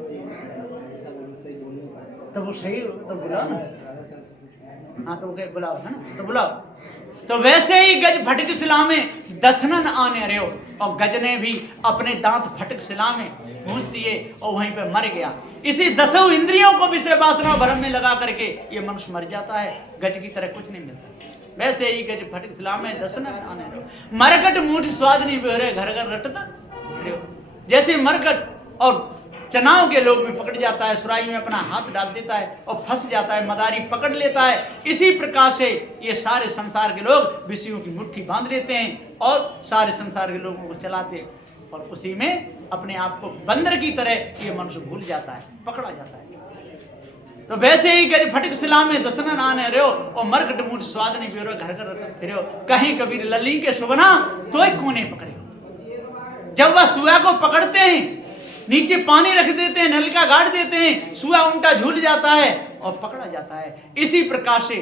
ऐसा सही बोल नहीं पाए। तो वो सही तो बुलाओ ना। हाँ तो वो बुलाओ है ना, तो बुलाओ। तो वैसे ही गज फटक सिला में दसनन आने रहो, और गज ने भी अपने दांत फटक सिला में घूंस दिए और वहीं पे मर गया। इसी 10 इंद्रियों को विषय वासना भ्रम में लगा करके ये मनुष्य मर जाता है, गज की तरह कुछ नहीं मिलता। वैसे ही गज फटक सिला में दसनन आने रहो, मरकट मूठ स्वाद नहीं बेहरे घर घर रटता रहो। जैसे मरकट और चनाव के लोग में पकड़ जाता है, सुराही में अपना हाथ डाल देता है और फंस जाता है, मदारी पकड़ लेता है, इसी प्रकार से ये सारे संसार के लोग विषयों की मुट्ठी बांध लेते हैं और सारे संसार के लोगों को चलाते हैं, और उसी में अपने आप को बंदर की तरह ये मनुष्य भूल जाता है, पकड़ा जाता है। तो वैसे ही गज फटक सिला में दसनन आने रहो, और मरकट मूठ स्वाद नहीं बेरो घर घर फिरो, कहीं कबीर लली के सुबना तो कोने पकड़े। जब वह सुआ को पकड़ते हैं, नीचे पानी रख देते हैं, नलका गाड़ देते हैं, सुआ उल्टा झूल जाता है और पकड़ा जाता है। इसी प्रकार से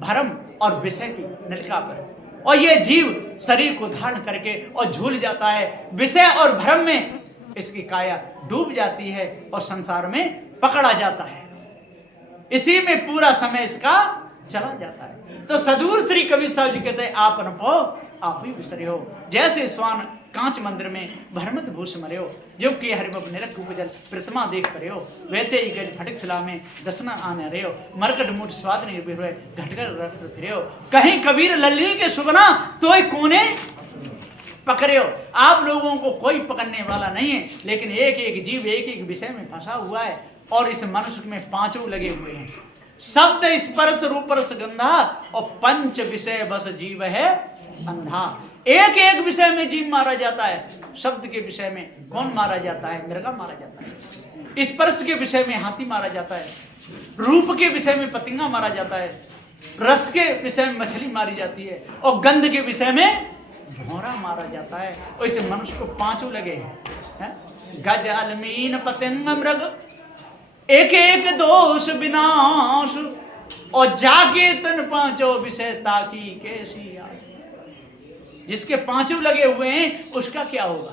भ्रम और विषय की नलका पर, और ये जीव शरीर को धारण करके और झूल जाता है, विषय और भ्रम में इसकी काया डूब जाती है और संसार में पकड़ा जाता है। इसी में पूरा समय इसका चला जाता है। तो सदूर श्री कबीर साहब जी कहते हैं, आप अनुभव आप ही विसरे हो, जैसे स्वान कांच मंदिर में भ्रमत भूष मरे हो, जो कि हरिभव निरख उपजल प्रतिमा देख परे हो, वैसे ही गज फटक सिला में दसना आने रहे हो, मरकट मूठ स्वाद नहीं हुए घटकर रट फिरे हो, कहीं कबीर लल्ली के सुबना तो कोने पकड़े हो। आप लोगों को कोई पकड़ने वाला नहीं है, लेकिन एक एक जीव एक एक विषय में फंसा हुआ है, और इस मनुष्य में 5 लगे हुए हैं, शब्द स्पर्श रूप रस गंधा, और 5 विषय बस जीव है अंधा। एक एक विषय में जीव मारा जाता है। शब्द के विषय में कौन मारा जाता है? मृगा मारा जाता है। स्पर्श के विषय में हाथी मारा जाता है, रूप के विषय में पतिंगा मारा जाता है, रस के विषय में मछली मारी जाती है, और गंध के विषय में भौरा मारा जाता है। और इसे मनुष्य को 5 लगे हैं, गज अलमीन पतंग मृग, एक एक दोष विनाश, और जाके तन 5 विषय ताकि कैसी आए। जिसके 5 लगे हुए हैं उसका क्या होगा?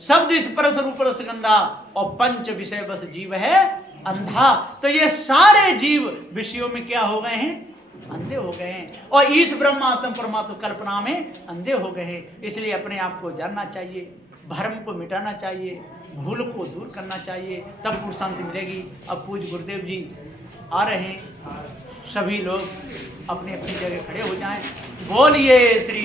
शब्द स्पर्श रूप रस गंधा, और 5 विषय बस जीव है अंधा। तो ये सारे जीव विषयों में क्या हो गए हैं? अंधे हो गए हैं, और ईश ब्रह्मात्म परमात्म कल्पना में अंधे हो गए हैं। इसलिए अपने आप को जानना चाहिए, भ्रम को मिटाना चाहिए, भूल को दूर करना चाहिए, तब पूर्ण शांति मिलेगी। अब पूज्य गुरुदेव जी आ रहे हैं, सभी लोग अपनी अपनी जगह खड़े हो जाएं। बोलिए श्री